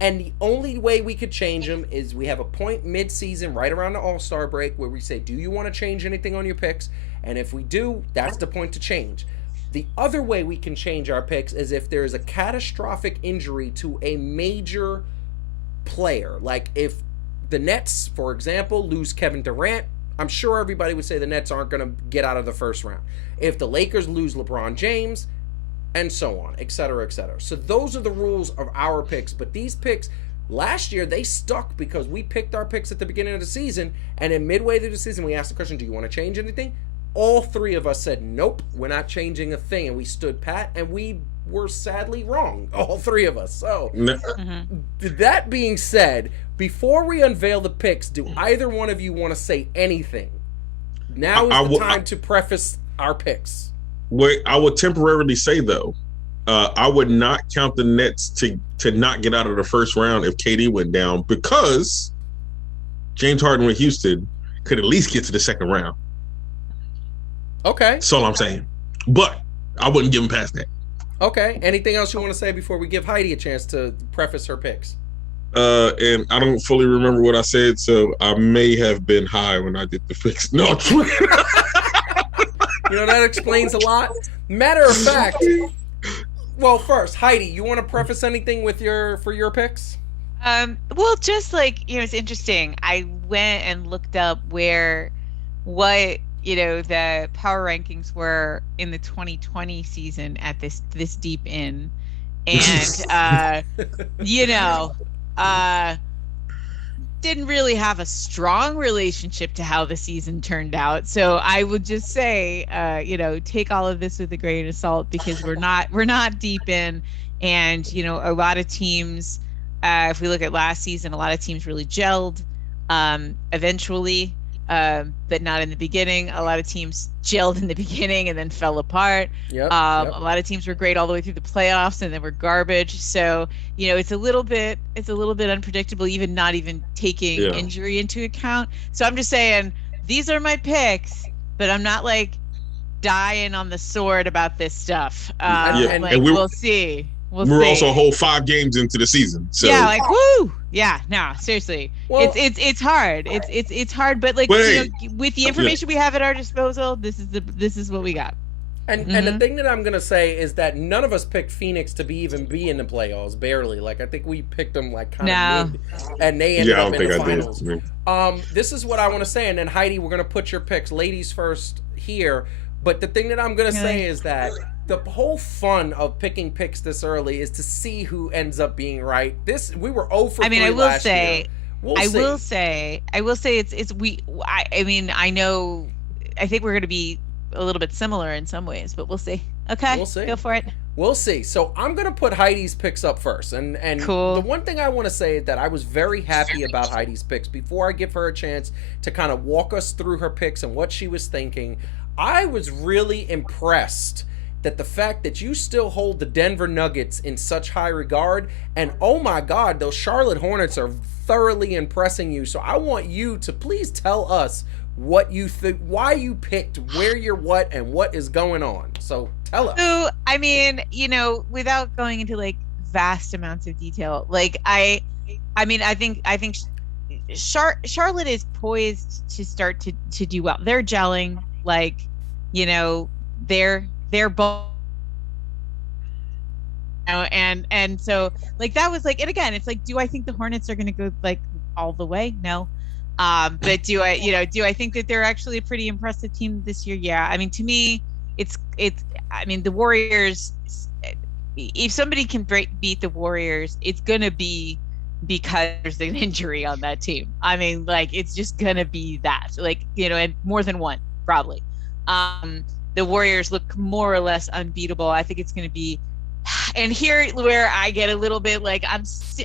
And the only way we could change them is we have a point mid-season right around the All-Star break where we say, do you want to change anything on your picks? And if we do, that's the point to change. The other way we can change our picks is if there is a catastrophic injury to a major player. Like if the Nets, for example, lose Kevin Durant, I'm sure everybody would say the Nets aren't going to get out of the first round. If the Lakers lose LeBron James, and so on, et cetera, et cetera. So those are the rules of our picks. But these picks, last year, they stuck because we picked our picks at the beginning of the season, and then midway through the season, we asked the question, do you want to change anything? All three of us said, nope, we're not changing a thing. And we stood pat, and we were sadly wrong, all three of us. So that being said, before we unveil the picks, do either one of you want to say anything? Now is the time to preface our picks. Wait, I would temporarily say though, I would not count the Nets to not get out of the first round if KD went down, because James Harden with Houston could at least get to the second round. Okay, that's all I'm saying. But I wouldn't give him past that. Okay. Anything else you want to say before we give Heidi a chance to preface her picks? And I don't fully remember what I said, so I may have been high when I did the picks. No. You know, that explains a lot. Matter of fact, well, first, Heidi, you want to preface anything with for your picks? Well, just like, it's interesting. I went and looked up what the power rankings were in the 2020 season at this deep in, and didn't really have a strong relationship to how the season turned out. So I would just say, take all of this with a grain of salt, because we're not deep in, and a lot of teams, if we look at last season, a lot of teams really gelled eventually, but not in the beginning. A lot of teams gelled in the beginning and then fell apart. Yep. A lot of teams were great all the way through the playoffs and then were garbage. So, it's a little bit unpredictable, not even taking injury into account. So I'm just saying, these are my picks, but I'm not like dying on the sword about this stuff. We'll see. We're also a whole 5 games into the season. So woo! Yeah, no, seriously. Well, it's hard. It's hard, but with the information we have at our disposal, this is what we got. And the thing that I'm gonna say is that none of us picked Phoenix to be in the playoffs, barely. Like, I think we picked them kind of mid, and they ended up in the finals. This is what I want to say, and then Heidi, we're gonna put your picks, ladies first here. But the thing that I'm gonna say is that the whole fun of picking picks this early is to see who ends up being right. We were 0 for 3 last year. I will say I think we're going to be a little bit similar in some ways, but we'll see. Okay, we'll see. Go for it. We'll see. So I'm going to put Heidi's picks up first. And cool. The one thing I want to say is that I was very happy about Heidi's picks. Before I give her a chance to kind of walk us through her picks and what she was thinking, I was really impressed that the fact that you still hold the Denver Nuggets in such high regard, and oh my God, those Charlotte Hornets are thoroughly impressing you. So I want you to please tell us what you think, why you picked, where you're what, and what is going on. So tell us. So, without going into vast amounts of detail, I think Charlotte is poised to start to do well. They're gelling, they're both, and so that was and again, it's do I think the Hornets are going to go all the way? No. But do I think that they're actually a pretty impressive team this year? Yeah. To me, the Warriors, if somebody can beat the Warriors, it's going to be because there's an injury on that team. It's just going to be that, and more than one, probably. The Warriors look more or less unbeatable. I think it's going to be, and here where I get a little bit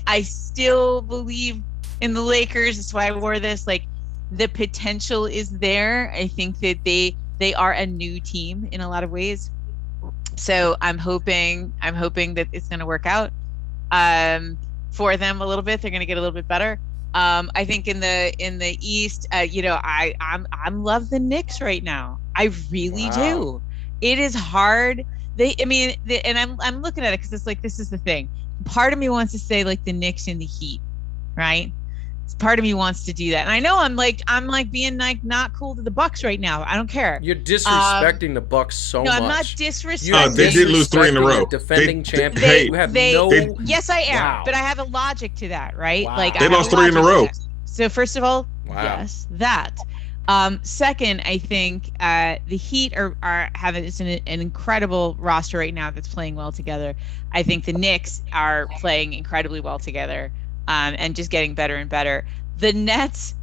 I still believe in the Lakers. That's why I wore this. The potential is there. I think that they are a new team in a lot of ways. So I'm hoping that it's going to work out for them a little bit. They're going to get a little bit better. I think in the East, I'm love the Knicks right now. I really do. It is hard. And I'm looking at it because it's this is the thing. part of me wants to say like the Knicks and the Heat, right? Part of me wants to do that, and I know I'm being like not cool to the Bucks right now. I don't care. You're disrespecting the Bucks so much. No, I'm not disrespecting. They did lose 3 in a row. Defending champion. Yes, I am, Wow. but I have a logic to that, right? Wow. Like They lost 3 in a row. So first of all, Wow. yes, that. Second, I think the Heat are having an incredible roster right now that's playing well together. I think the Knicks are playing incredibly well together. And just getting better and better. The Nets,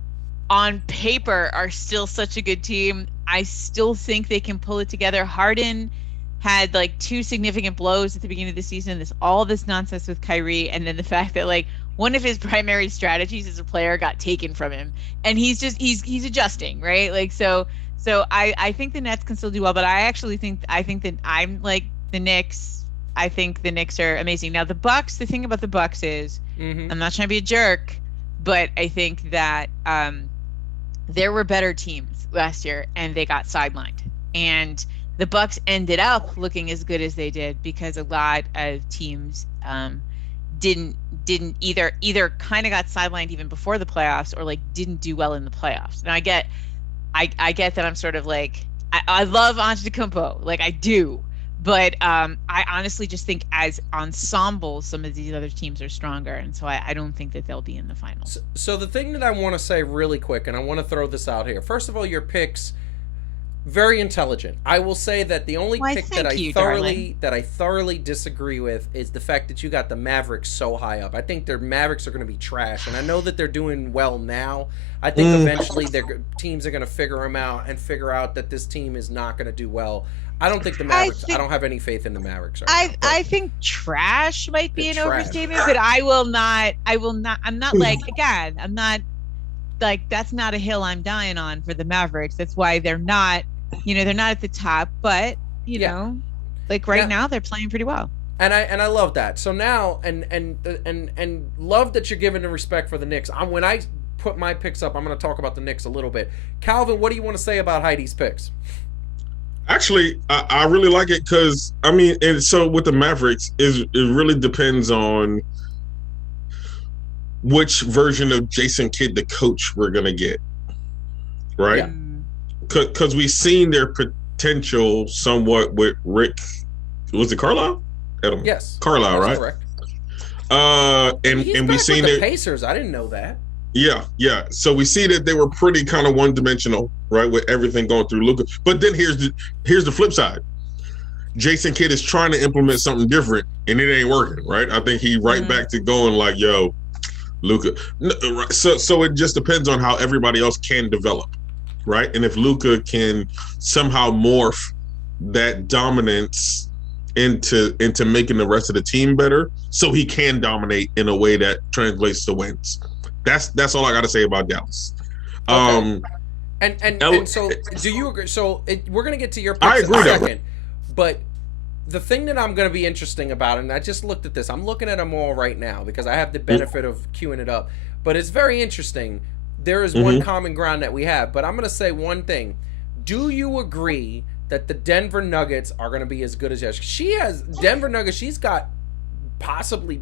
on paper, are still such a good team. I still think they can pull it together. Harden had like 2 significant blows at the beginning of the season. All this nonsense with Kyrie, and then the fact that like one of his primary strategies as a player got taken from him, and he's adjusting, right? Like so I think the Nets can still do well, but I think that I'm like the Knicks. I think the Knicks are amazing. Now the Bucks. The thing about the Bucks is. Mm-hmm. I'm not trying to be a jerk, but I think that there were better teams last year, and they got sidelined. And the Bucks ended up looking as good as they did because a lot of teams didn't either kind of got sidelined even before the playoffs, or like didn't do well in the playoffs. Now I get that I'm sort of like I love Antetokounmpo, like I do. But I honestly just think as ensembles, some of these other teams are stronger. And so I don't think that they'll be in the finals. So the thing that I want to say really quick, and I want to throw this out here. First of all, your picks, very intelligent. I will say that the only pick that I thoroughly disagree with is the fact that you got the Mavericks so high up. I think their Mavericks are going to be trash. And I know that they're doing well now. I think eventually their teams are going to figure them out and figure out that this team is not going to do well. I don't think the Mavericks. I don't have any faith in the Mavericks. I think trash might be an overstatement, but I'm not like, again, I'm not like, that's not a hill I'm dying on for the Mavericks. That's why they're not at the top, but you know, like right now they're playing pretty well. And I love that. So now and love that you're giving the respect for the Knicks. When I put my picks up, I'm going to talk about the Knicks a little bit. Calvin, what do you want to say about Heidi's picks? Actually, I really like it because, I mean, and so with the Mavericks, it really depends on which version of Jason Kidd, the coach, we're going to get, right? Because we've seen their potential somewhat with Rick. Was it Carlisle? Yes. Carlisle, right? Correct. And we've seen the Pacers. I didn't know that. Yeah. So we see that they were pretty kind of one-dimensional, right, with everything going through Luka. But then here's the flip side. Jason Kidd is trying to implement something different, and it ain't working, right? I think he back to going like, yo, Luka. So it just depends on how everybody else can develop, right? And if Luka can somehow morph that dominance into making the rest of the team better, so he can dominate in a way that translates to wins. That's all I got to say about Dallas. Okay. And so, do you agree? So we're gonna get to your picks in a second, but the thing that I'm gonna be interesting about, and I just looked at this. I'm looking at them all right now because I have the benefit of queuing it up. But it's very interesting. There is one common ground that we have, but I'm gonna say one thing. Do you agree that the Denver Nuggets are gonna be as good as Denver Nuggets? She's got possibly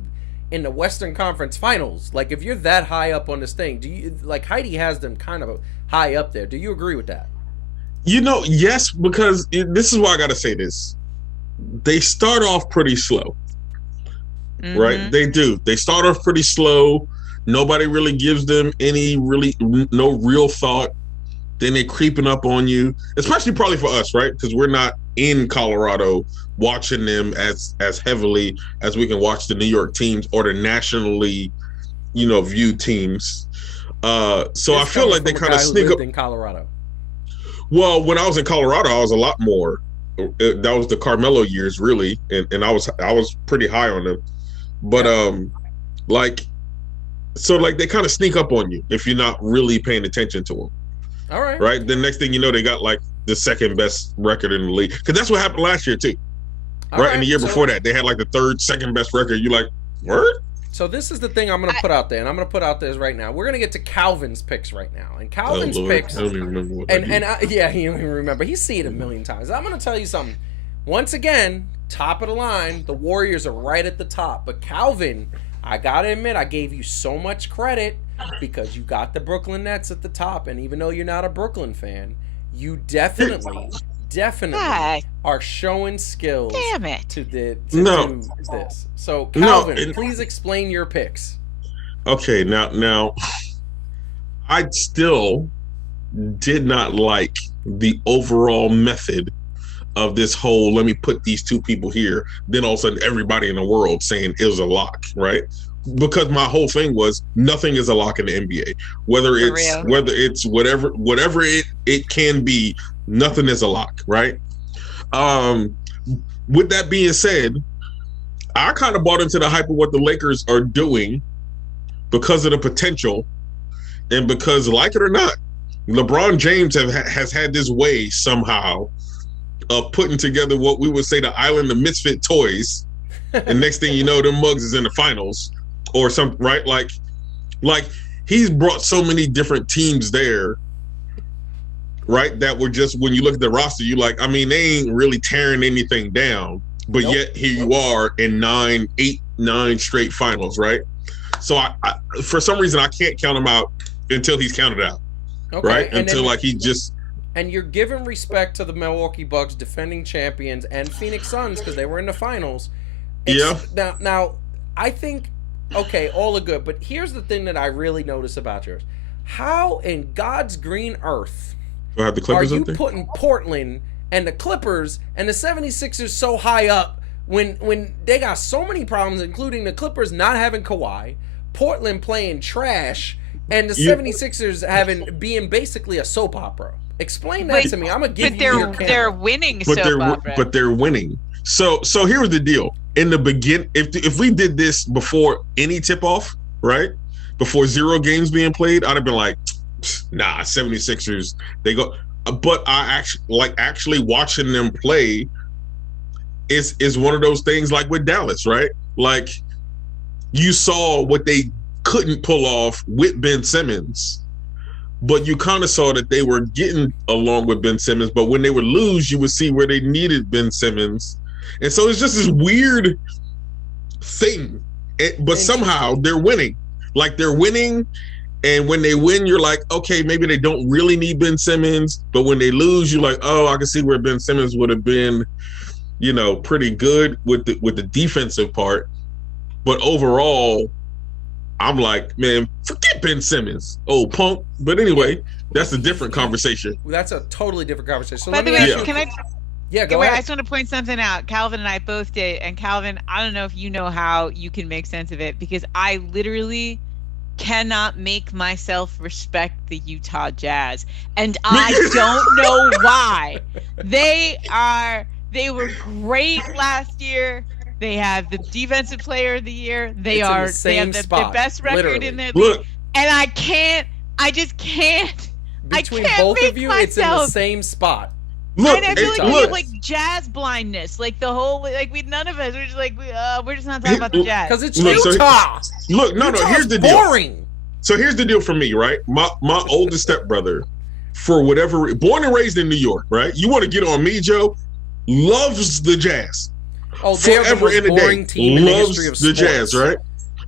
in the Western Conference Finals. Like, if you're that high up on this thing, do you like Heidi has them kind of high up there? Do you agree with that? Yes, because this is why I got to say this. They start off pretty slow, right? They do. They start off pretty slow. Nobody really gives them no real thought. Then they're creeping up on you, especially probably for us, right? Because we're not in Colorado watching them as heavily as we can watch the New York teams or the nationally, viewed teams. So I feel like they kind of sneak up in Colorado. Well, when I was in Colorado, I was a lot more. That was the Carmelo years, really, and I was pretty high on them. But they kind of sneak up on you if you're not really paying attention to them. All right. Right. The next thing you know, they got like the second best record in the league, because that's what happened last year too. Right. And the year before that, they had like the second best record. You like, word? So this is the thing I'm going to put out there, and I'm going to put out there right now. We're going to get to Calvin's picks right now, and Calvin's picks. I don't even remember what he don't even remember. He's seen it a million times. I'm going to tell you something. Once again, top of the line. The Warriors are right at the top. But Calvin, I gotta admit, I gave you so much credit because you got the Brooklyn Nets at the top. And even though you're not a Brooklyn fan, you definitely are showing skills to do this. So, Calvin, please explain your picks. Okay, now, I still did not like the overall method of this whole, let me put these two people here, then all of a sudden everybody in the world saying it was a lock, right? Because my whole thing was nothing is a lock in the NBA. Whether it's whatever it can be, nothing is a lock, right? With that being said, I kind of bought into the hype of what the Lakers are doing because of the potential, and because, like it or not, LeBron James has had this way somehow of putting together what we would say the island of misfit toys, and next thing you know, them mugs is in the finals or something, right? Like he's brought so many different teams there, right? That were just, when you look at the roster, you like, I mean, they ain't really tearing anything down, but yet here you are in 9 straight finals, right? So I for some reason I can't count him out until he's counted out, right? And until like he just. And you're giving respect to the Milwaukee Bucks, defending champions, and Phoenix Suns because they were in the finals. Now I think, okay, all are good, but here's the thing that I really notice about yours: how in God's green earth are you putting Portland and the Clippers and the 76ers so high up when they got so many problems, including the Clippers not having Kawhi, Portland playing trash, and the 76ers being basically a soap opera? Explain that to me. I'm gonna give they're winning but they're winning. So here's the deal. In the begin, if we did this before any tip off, right? Before 0 games being played, I'd have been like, nah, 76ers, they go. But I actually watching them play is one of those things like with Dallas, right? Like you saw what they couldn't pull off with Ben Simmons, but you kind of saw that they were getting along with Ben Simmons, but when they would lose, you would see where they needed Ben Simmons. And so it's just this weird thing, but somehow they're winning. Like they're winning, and when they win, you're like, okay, maybe they don't really need Ben Simmons, but when they lose, you're like, oh, I can see where Ben Simmons would have been, pretty good with the defensive part. But overall, I'm like, man, forget Ben Simmons, old punk. But anyway, that's a different conversation. That's a totally different conversation. So by the way, can I? Yeah, go ahead. I just want to point something out. Calvin and I both did, and Calvin, I don't know if you know how you can make sense of it, because I literally cannot make myself respect the Utah Jazz, and I don't know why. They were great last year. They have the defensive player of the year. They have the best record in their league. And I just can't. Between both of you, it's in the same spot. Look, I feel like we have like jazz blindness, like the whole, like none of us, we're just like, we're just not talking about the Jazz. Because it's Utah. Here's the deal. Boring. So here's the deal for me, right? My oldest stepbrother, for whatever, born and raised in New York, right? You want to get on me, Joe? Loves the Jazz. Oh, forever in a day. Team in loves the history of the Jazz, right?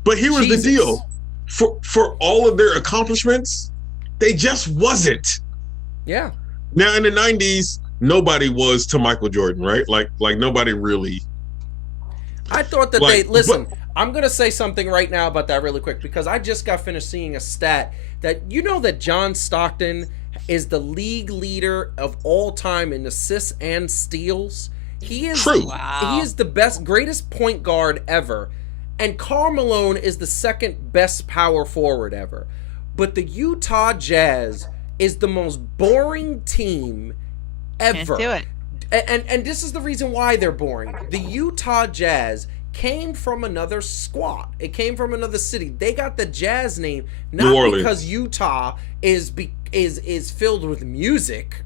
But here was the deal: for all of their accomplishments, they just wasn't. Yeah. Now in the '90s, nobody was to Michael Jordan, right? Like nobody really. I thought that listen. I'm gonna say something right now about that really quick, because I just got finished seeing a stat that that John Stockton is the league leader of all time in assists and steals. He is true. He is the greatest point guard ever, and Karl Malone is the second best power forward ever. But the Utah Jazz is the most boring team ever. Can't do it. And this is the reason why they're boring. The Utah Jazz came from another squad. It came from another city. They got the Jazz name not because Utah is filled with music.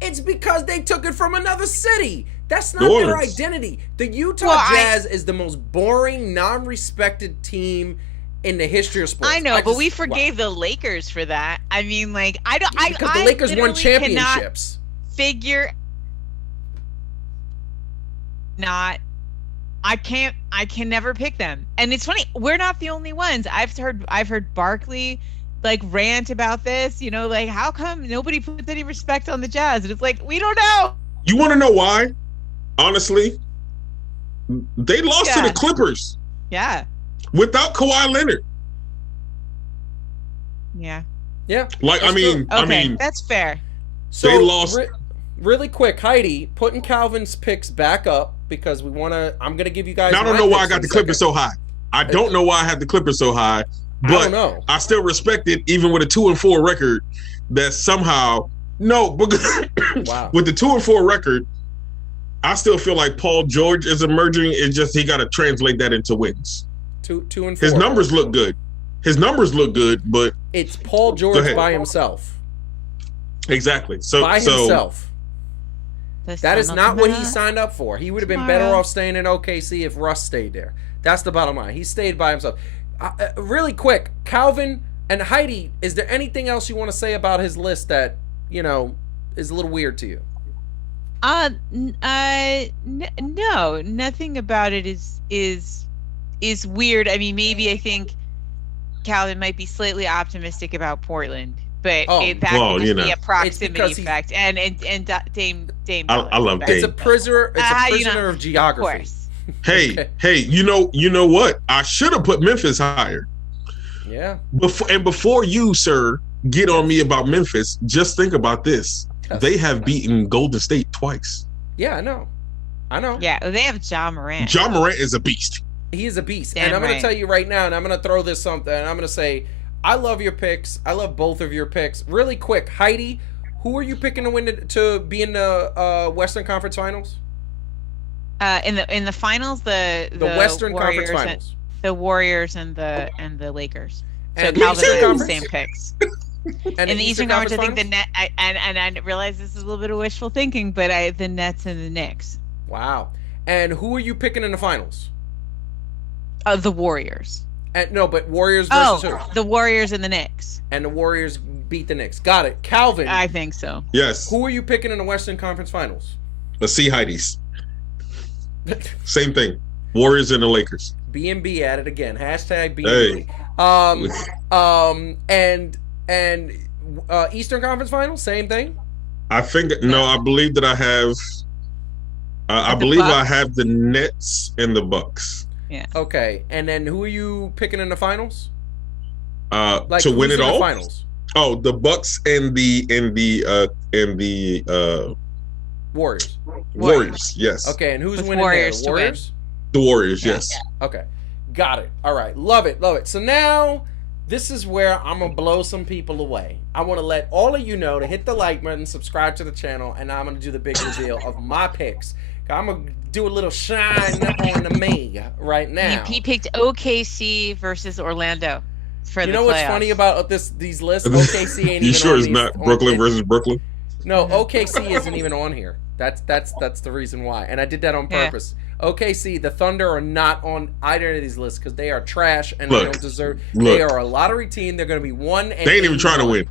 It's because they took it from another city. That's not their identity. The Utah Jazz is the most boring, non-respected team in the history of sports. I know, but we forgave the Lakers for that. I mean, like, because the Lakers won championships. Figure. not. I can never pick them. And it's funny, we're not the only ones. I've heard Barkley like rant about this, like how come nobody puts any respect on the Jazz? And it's like, we don't know. You want to know why? Honestly, they lost to the Clippers. Yeah. Without Kawhi Leonard. Yeah. Yeah. Like, I mean, that's fair. So they lost. Really quick, Heidi, putting Calvin's picks back up because I'm going to give you guys. Now, I don't know why I got the Clippers so high. I don't know why I had the Clippers so high, but I don't know. I still respect it, even with a 2-4 record. That somehow because wow. With the 2-4 record, I still feel like Paul George is emerging. It's just he got to translate that into wins. 2-4. His numbers look good. But it's Paul George by himself. Exactly. By himself. That is not what he signed up for. He would have been better off staying in OKC if Russ stayed there. That's the bottom line. He stayed by himself. Really quick, Calvin and Heidi, is there anything else you want to say about his list that, is a little weird to you? No, nothing about it is weird. I mean, maybe I think Calvin might be slightly optimistic about Portland. But that could just be a proximity effect, and Dame. I love Dame. It's a prisoner. It's a prisoner of geography. Of course. Hey, you know what? I should have put Memphis higher. Yeah. Before you, sir, get on me about Memphis, just think about this. Yes. They have beaten Golden State twice. Yeah, I know. Yeah, they have Ja Morant. Ja Morant is a beast. He is a beast, and I'm going to tell you right now, and I'm going to throw this something, and I'm going to say. I love your picks. I love both of your picks. Really quick, Heidi, who are you picking to win to be in the Western Conference Finals? In the finals, the Western Warriors Conference Finals, the Warriors and the Lakers. So and Calvin has the same picks. And in the Eastern Conference, I think the net. And I realize this is a little bit of wishful thinking, but the Nets and the Knicks. Wow. And who are you picking in the finals? The Warriors. But Warriors versus who? The Warriors and the Knicks. And the Warriors beat the Knicks. Got it. Calvin. I think so. Yes. Who are you picking in the Western Conference Finals? Let's see Heidi's. Same thing. Warriors and the Lakers. Wnba at it again. Hashtag Wnba. Hey. And Eastern Conference Finals, same thing? I believe that I have I have the Nets and the Bucks. Yeah. Okay, and then who are you picking in the finals? To win it all. Finals. Oh, the Bucks and the Warriors. Warriors. Yes. Okay, and who's With winning Warriors there? The Warriors. The Warriors. Yes. Okay, got it. All right, love it. So now this is where I'm gonna blow some people away. I want to let all of you know to hit the like button, subscribe to the channel, and I'm gonna do the big reveal of my picks. I'm going to do a little shine on me right now. He picked OKC versus Orlando for the playoffs. You know what's funny about these lists? OKC ain't even you sure on it's not Brooklyn versus Brooklyn? No, OKC isn't even on here. That's the reason why. And I did that on purpose. Yeah. OKC, the Thunder are not on either of these lists because they are trash and they don't deserve. They are a lottery team. They're going to be 1 and they ain't even trying to win.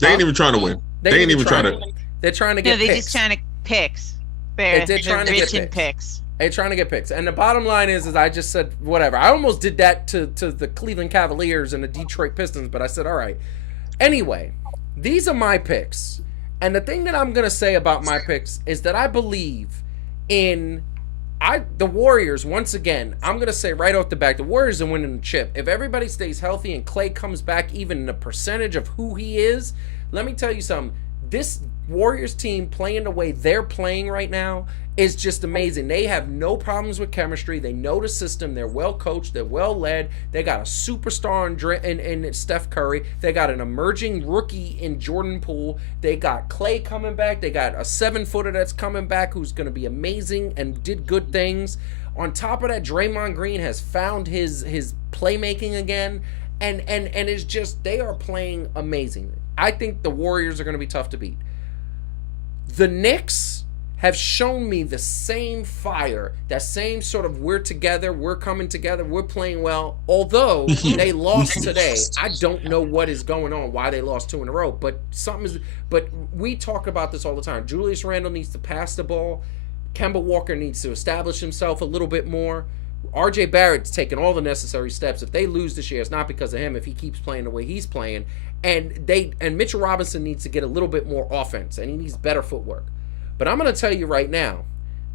They ain't even trying to win. They ain't even trying to. They're trying to get picks. They're just trying to picks. They're trying to get picks. They're trying to get picks. And the bottom line is I just said, whatever. I almost did that to the Cleveland Cavaliers and the Detroit Pistons, but I said, all right. Anyway, these are my picks. And the thing that I'm going to say about my picks is that I believe in the Warriors. Once again, I'm going to say right off the bat, the Warriors are winning the chip. If everybody stays healthy and Klay comes back even in a percentage of who he is, let me tell you something. This Warriors team playing the way they're playing right now is just amazing. They have no problems with chemistry. They know the system. They're well coached. They're well led. They got a superstar in Steph Curry. They got an emerging rookie in Jordan Poole. They got Klay coming back. They got a 7-footer that's coming back who's going to be amazing and did good things. On top of that, Draymond Green has found his playmaking again. And it's just, they are playing amazing. I think the Warriors are going to be tough to beat. The Knicks have shown me the same fire, that same sort of we're together, we're coming together, we're playing well. Although they lost today, I don't know what is going on, why they lost 2 in a row. But we talk about this all the time. Julius Randle needs to pass the ball. Kemba Walker needs to establish himself a little bit more. R.J. Barrett's taking all the necessary steps. If they lose this year, it's not because of him. If he keeps playing the way he's playing, and Mitchell Robinson needs to get a little bit more offense, and he needs better footwork. But I'm going to tell you right now,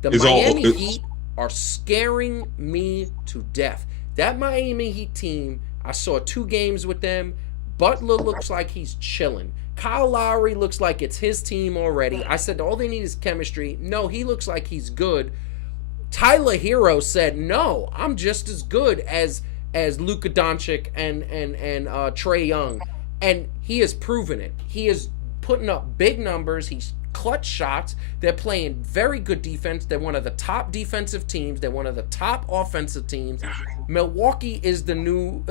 the Miami Heat are scaring me to death. That Miami Heat team, I saw 2 games with them. Butler looks like he's chilling. Kyle Lowry looks like it's his team already. I said all they need is chemistry. No, he looks like he's good. Tyler Hero said, no, I'm just as good as Luka Doncic and Trae Young. And he has proven it. He is putting up big numbers. He's clutch shots. They're playing very good defense. They're one of the top defensive teams. They're one of the top offensive teams. Miami is the new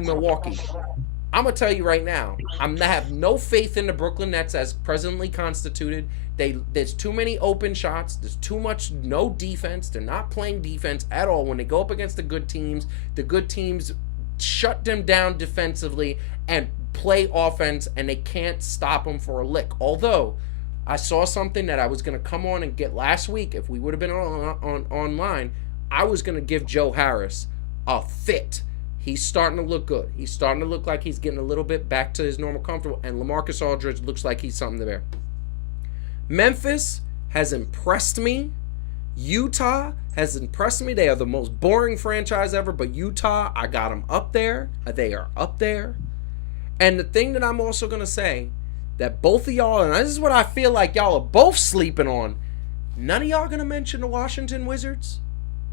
Milwaukee. I'm going to tell you right now, I have no faith in the Brooklyn Nets as presently constituted. There's too many open shots. There's too much no defense. They're not playing defense at all. When they go up against the good teams shut them down defensively and play offense, and they can't stop them for a lick. Although, I saw something that I was going to come on and get last week. If we would have been online, I was going to give Joe Harris a fit. He's starting to look good. He's starting to look like he's getting a little bit back to his normal comfortable, and LaMarcus Aldridge looks like he's something to bear. Memphis has impressed me. Utah has impressed me. They are the most boring franchise ever, but Utah, I got them up there. They are up there. And the thing that I'm also going to say, that both of y'all, and this is what I feel like y'all are both sleeping on, none of y'all going to mention the Washington Wizards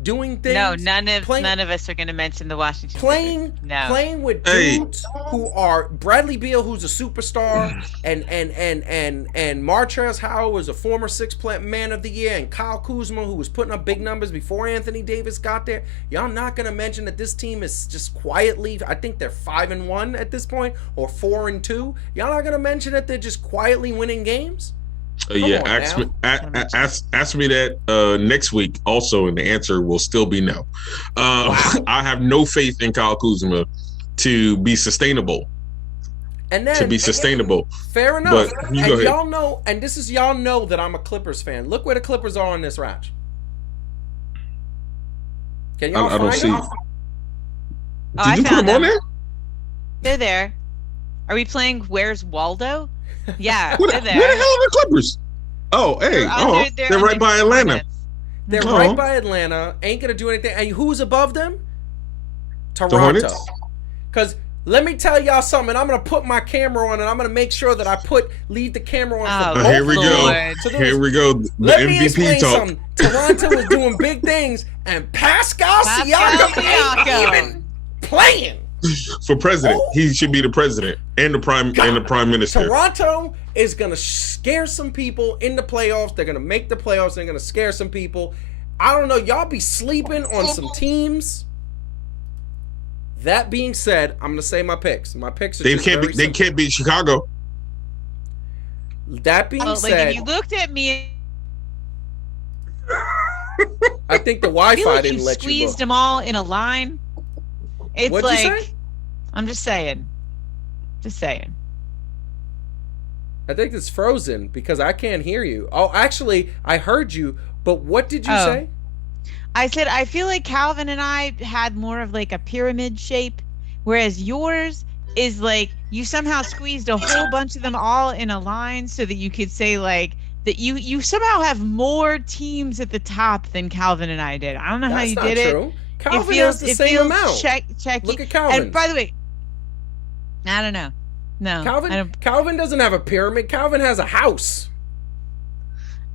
doing things. No, none of us are going to mention the Washington Wizards. No. Playing with dudes who are Bradley Beal, who's a superstar, and Martrez Howard was a former 6th man of the year, and Kyle Kuzma, who was putting up big numbers before Anthony Davis got there. Y'all not going to mention that this team is just quietly, I think they're 5-1 at this point, or 4-2. Y'all not going to mention that they're just quietly winning games? Ask me that next week also, and the answer will still be no. I have no faith in Kyle Kuzma to be sustainable. And then, fair enough. But and y'all know, and this is y'all know that I'm a Clippers fan. Look where the Clippers are on this ratch. Can y'all I don't see. them? Did you put them on there? They're there. Are we playing Where's Waldo? Yeah, where the hell are the Clippers? Oh, hey, they're right by Atlanta. They're right by Atlanta. Ain't gonna do anything. And who's above them? Toronto. Because let me tell y'all something. I'm gonna put my camera on, and I'm gonna make sure that I leave the camera on. For both here we go. Here we go. The let me MVP explain talk. something. Toronto is doing big things, and Pascal Siakam ain't even playing. For president, he should be the president and the prime minister. Toronto is gonna scare some people in the playoffs. They're gonna make the playoffs. They're gonna scare some people. I don't know. Y'all be sleeping on some teams. That being said, I'm gonna say my picks. My picks are they can't beat Chicago. That being said, if you looked at me, I think the Wi-Fi didn't let you look. Squeezed them all in a line. It's What'd like, you say? I'm just saying. I think it's frozen because I can't hear you. Oh, actually, I heard you, but what did you say? I said, I feel like Calvin and I had more of like a pyramid shape, whereas yours is like you somehow squeezed a whole bunch of them all in a line so that you could say like that you somehow have more teams at the top than Calvin and I did. I don't know how you did it. Calvin has the same amount. Checky. Look at Calvin. And by the way, I don't know. No, Calvin doesn't have a pyramid. Calvin has a house.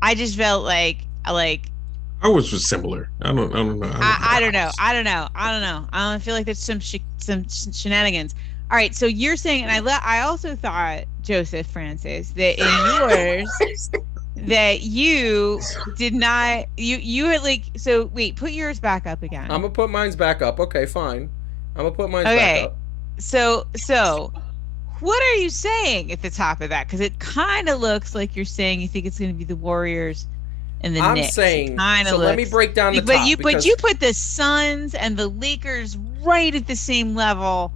I just felt like I was just similar. I don't know. I don't know. I feel like there's some shenanigans. All right, so you're saying, and I also thought, Joseph Francis, that in yours that you did not you had like, so wait, put yours back up again. I'm gonna put mine's back up. Okay, fine. I'm gonna put mine's back up. So what are you saying at the top of that? Because it kind of looks like you're saying you think it's going to be the Warriors and the Knicks. I'm saying. So let me break down the top. But you put the Suns and the Lakers right at the same level.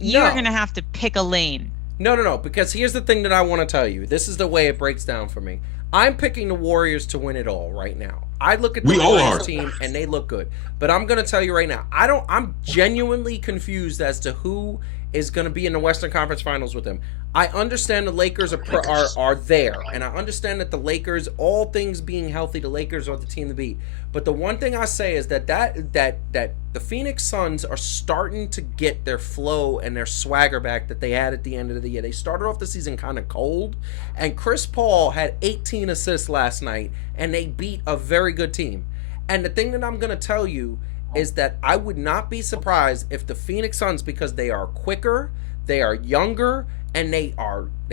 You're going to have to pick a lane. No. Because here's the thing that I want to tell you. This is the way it breaks down for me. I'm picking the Warriors to win it all right now. I look at the We all Warriors are. team and they look good. But I'm going to tell you right now, I'm genuinely confused as to who is going to be in the Western Conference Finals with them. I understand the Lakers are there, and I understand that the Lakers, all things being healthy, the Lakers are the team to beat. But the one thing I say is that the Phoenix Suns are starting to get their flow and their swagger back that they had at the end of the year. They started off the season kind of cold, and Chris Paul had 18 assists last night, and they beat a very good team. And the thing that I'm going to tell you is that I would not be surprised if the Phoenix Suns, because they are quicker, they are younger, and they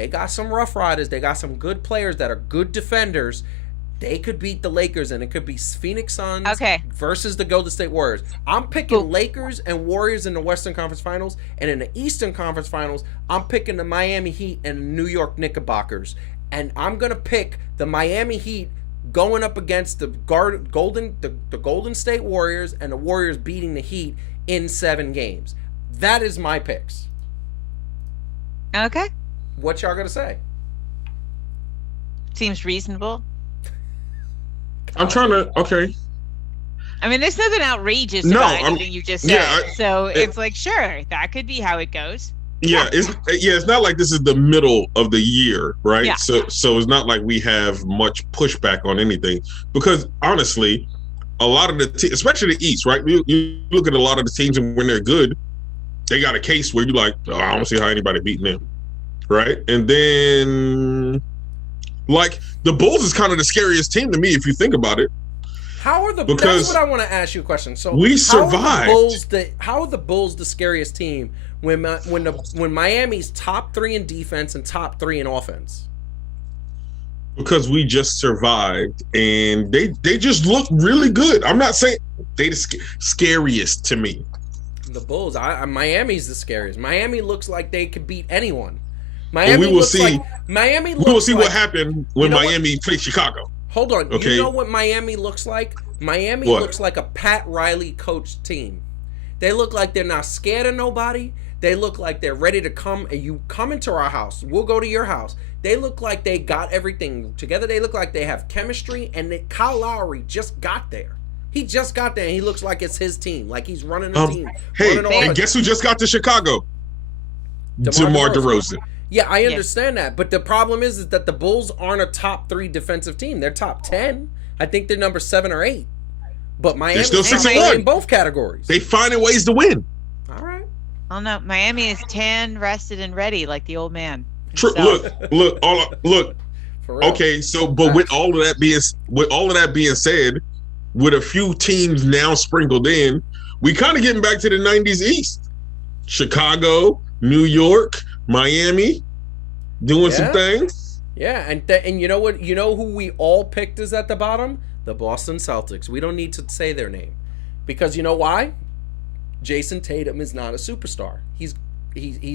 got some rough riders, they got some good players that are good defenders, they could beat the Lakers, and it could be Phoenix Suns versus the Golden State Warriors. I'm picking Lakers and Warriors in the Western Conference Finals, and in the Eastern Conference Finals, I'm picking the Miami Heat and the New York Knickerbockers. And I'm going to pick the Miami Heat going up against the Golden State Warriors, and the Warriors beating the Heat in 7 games. That is my picks. Okay. What y'all gonna say? Seems reasonable. I'm trying to. Okay. I mean, there's nothing outrageous about anything you just said. It's like, sure, that could be how it goes. Yeah, it's not like this is the middle of the year, right? Yeah. So it's not like we have much pushback on anything, because honestly, a lot of the especially the East, right? You look at a lot of the teams, and when they're good, they got a case where you're like, oh, I don't see how anybody beating them, right? And then, like, the Bulls is kind of the scariest team to me if you think about it. That's what I want to ask you a question. So we survived. How are the Bulls the scariest team when Miami's top 3 in defense and top 3 in offense? Because we just survived, and they just look really good. I'm not saying they the scariest to me. The Bulls, Miami's the scariest. Miami looks like they could beat anyone. We will see what happened when Miami plays Chicago. Hold on. Okay. You know what Miami looks like? Miami looks like a Pat Riley coached team. They look like they're not scared of nobody. They look like they're ready to come, and you come into our house. We'll go to your house. They look like they got everything together. They look like they have chemistry, and Kyle Lowry just got there. He just got there, and he looks like it's his team. Like he's running the team. And guess who just got to Chicago? DeMar DeRozan. Yeah, I understand that. But the problem is that the Bulls aren't a top 3 defensive team. They're top 10. I think they're number 7 or 8. But Miami's still 6-1 in both categories. They finding ways to win. All right. Oh no, Miami is tan, rested, and ready, like the old man. True. Look. Okay, so with all of that being said, with a few teams now sprinkled in, we kind of getting back to the 90s East. Chicago, New York, Miami, doing some things. Yeah, and you know what? You know who we all picked is at the bottom? The Boston Celtics. We don't need to say their name, because you know why? Jason Tatum is not a superstar. He's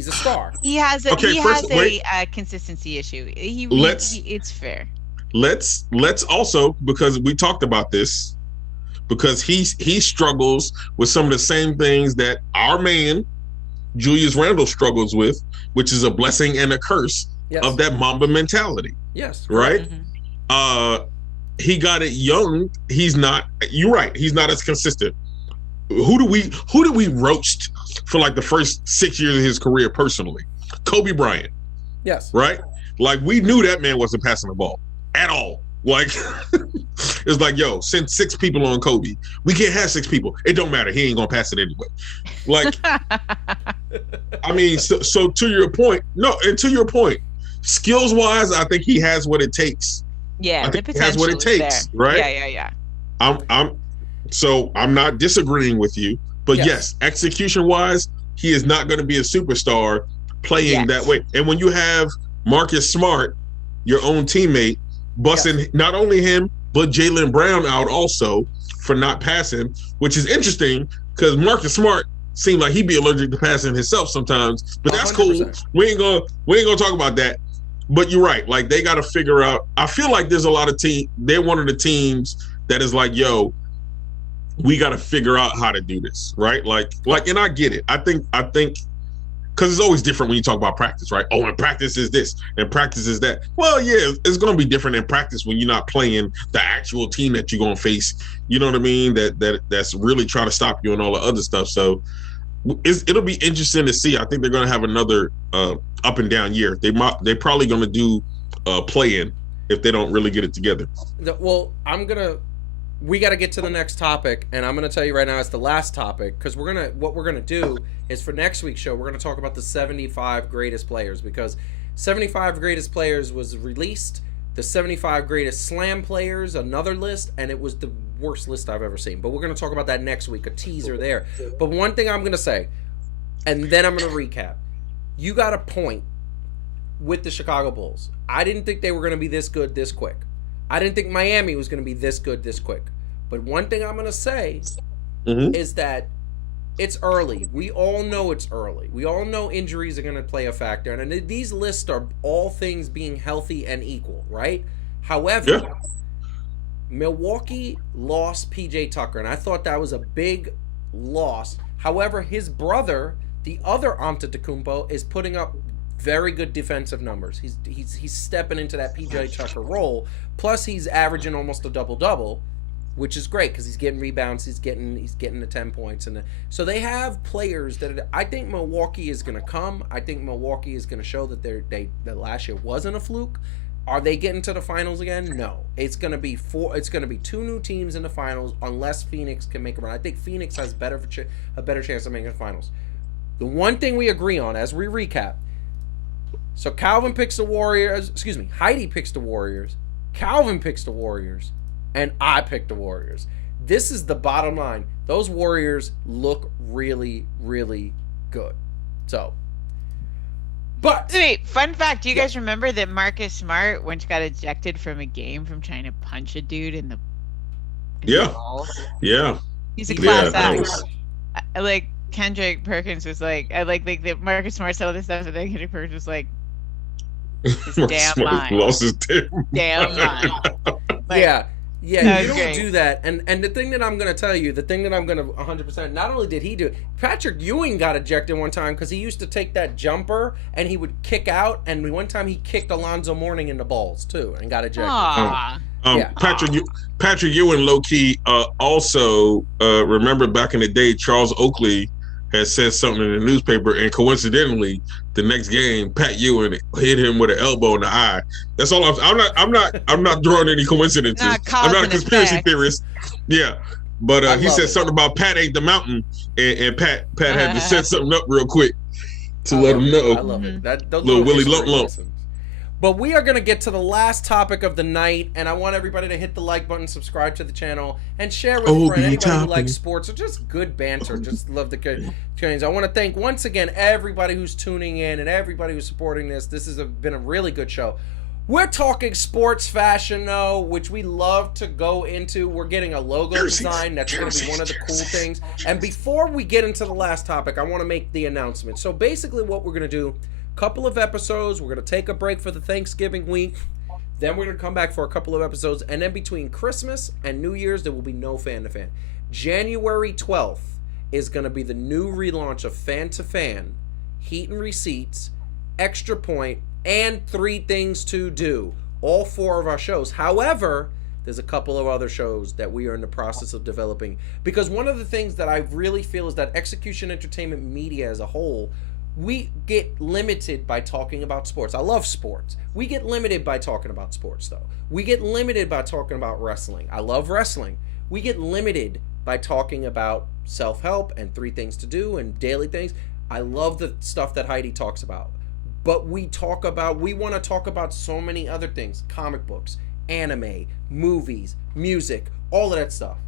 a star. He has a consistency issue. It's fair. Let's also, because we talked about this, because he struggles with some of the same things that our man Julius Randle struggles with, which is a blessing and a curse of that Mamba mentality. Yes. Right? Mm-hmm. He got it young. You're right. He's not as consistent. Who do we roast for like the first 6 years of his career personally? Kobe Bryant. Yes. Right? Like, we knew that man wasn't passing the ball at all. Like, it's like, yo, send 6 people on Kobe. We can't have 6 people. It don't matter. He ain't gonna pass it anyway. Like, I mean, so to your point, skills wise, I think he has what it takes. Yeah, I think he has what it takes, there. right? Yeah. I'm not disagreeing with you, but yes, execution wise, he is not going to be a superstar playing that way. And when you have Marcus Smart, your own teammate, busting not only him but Jaylen Brown out also for not passing, which is interesting because Marcus Smart seemed like he'd be allergic to passing himself sometimes. But that's 100%. Cool. We ain't gonna talk about that. But you're right. Like, they got to figure out. I feel like there's a lot of teams. They're one of the teams that is like, yo, we got to figure out how to do this, right? Like, and I get it. I think because it's always different when you talk about practice, right? Oh, and practice is this and practice is that. Well, yeah, it's going to be different in practice when you're not playing the actual team that you're going to face. You know what I mean? That's really trying to stop you and all the other stuff. So it'll be interesting to see. I think they're going to have another up and down year. They're probably going to do play-in if they don't really get it together. Well, we got to get to the next topic, and I'm going to tell you right now it's the last topic, because what we're going to do is for next week's show, we're going to talk about the 75 greatest players, because 75 greatest players was released, the 75 greatest slam players, another list, and it was the worst list I've ever seen. But we're going to talk about that next week, a teaser there. But one thing I'm going to say, and then I'm going to recap. You got a point with the Chicago Bulls. I didn't think they were going to be this good this quick. I didn't think Miami was going to be this good this quick. But one thing I'm going to say is that it's early. We all know it's early. We all know injuries are going to play a factor. And these lists are all things being healthy and equal, right? However, Milwaukee lost P.J. Tucker, and I thought that was a big loss. However, his brother, the other Antetokounmpo, is putting up very good defensive numbers. He's stepping into that P.J. Tucker role. Plus, he's averaging almost a double-double, which is great because he's getting rebounds. He's getting the 10 points, so they have players that I think Milwaukee is going to come. I think Milwaukee is going to show that that last year wasn't a fluke. Are they getting to the finals again? No. It's going to be two new teams in the finals unless Phoenix can make a run. I think Phoenix has a better chance of making the finals. The one thing we agree on as we recap. So Calvin picks the Warriors. Excuse me. Heidi picks the Warriors. Calvin picks the Warriors. And I pick the Warriors. This is the bottom line. Those Warriors look really, really good. So, but wait, fun fact: do you guys remember that Marcus Smart once got ejected from a game from trying to punch a dude in the balls? Yeah. He's a class act. Like Kendrick Perkins was like, the Marcus Smart said all this stuff, and then Kendrick Perkins was like, his damn mind. Lost his damn mind. Like, yeah, you don't do that. And the thing that I'm going to tell you, the thing that I'm going to 100%, not only did he do it, Patrick Ewing got ejected one time because he used to take that jumper and he would kick out. And one time he kicked Alonzo Mourning in the balls too and got ejected. Patrick Ewing, low key, also remember back in the day, Charles Oakley had said something in the newspaper, and coincidentally, the next game, Pat Ewing hit him with an elbow in the eye. That's all. I'm not drawing any coincidences. I'm not a conspiracy theorist. Yeah, but he said something about Pat ate the mountain, and Pat had to set something up real quick to let him know. I love it. That little Willie lump. But we are going to get to the last topic of the night, and I want everybody to hit the like button, subscribe to the channel, and share with a friend, anybody who likes sports or just good banter. Just love the good things. I want to thank once again everybody who's tuning in and everybody who's supporting this. This has been a really good show. We're talking sports fashion, though, which we love to go into. We're getting a logo design. That's going to be one of the cool things. And before we get into the last topic, I want to make the announcement. So basically what we're going to do, couple of episodes, we're going to take a break for the Thanksgiving week, then we're going to come back for a couple of episodes, and then between Christmas and New Year's there will be no Fan2Fan. January 12th is going to be the new relaunch of Fan2Fan, Heat and Receipts, Extra Point, and 3 Things to Do, all 4 of our shows. However, there's a couple of other shows that we are in the process of developing, because one of the things that I really feel is that Execution Entertainment Media as a whole, we get limited by talking about sports. I love sports. We get limited by talking about sports, though. We get limited by talking about wrestling. I love wrestling. We get limited by talking about self-help and 3 Things to Do and daily things. I love the stuff that Heidi talks about. But we want to talk about so many other things. Comic books, anime, movies, music, all of that stuff.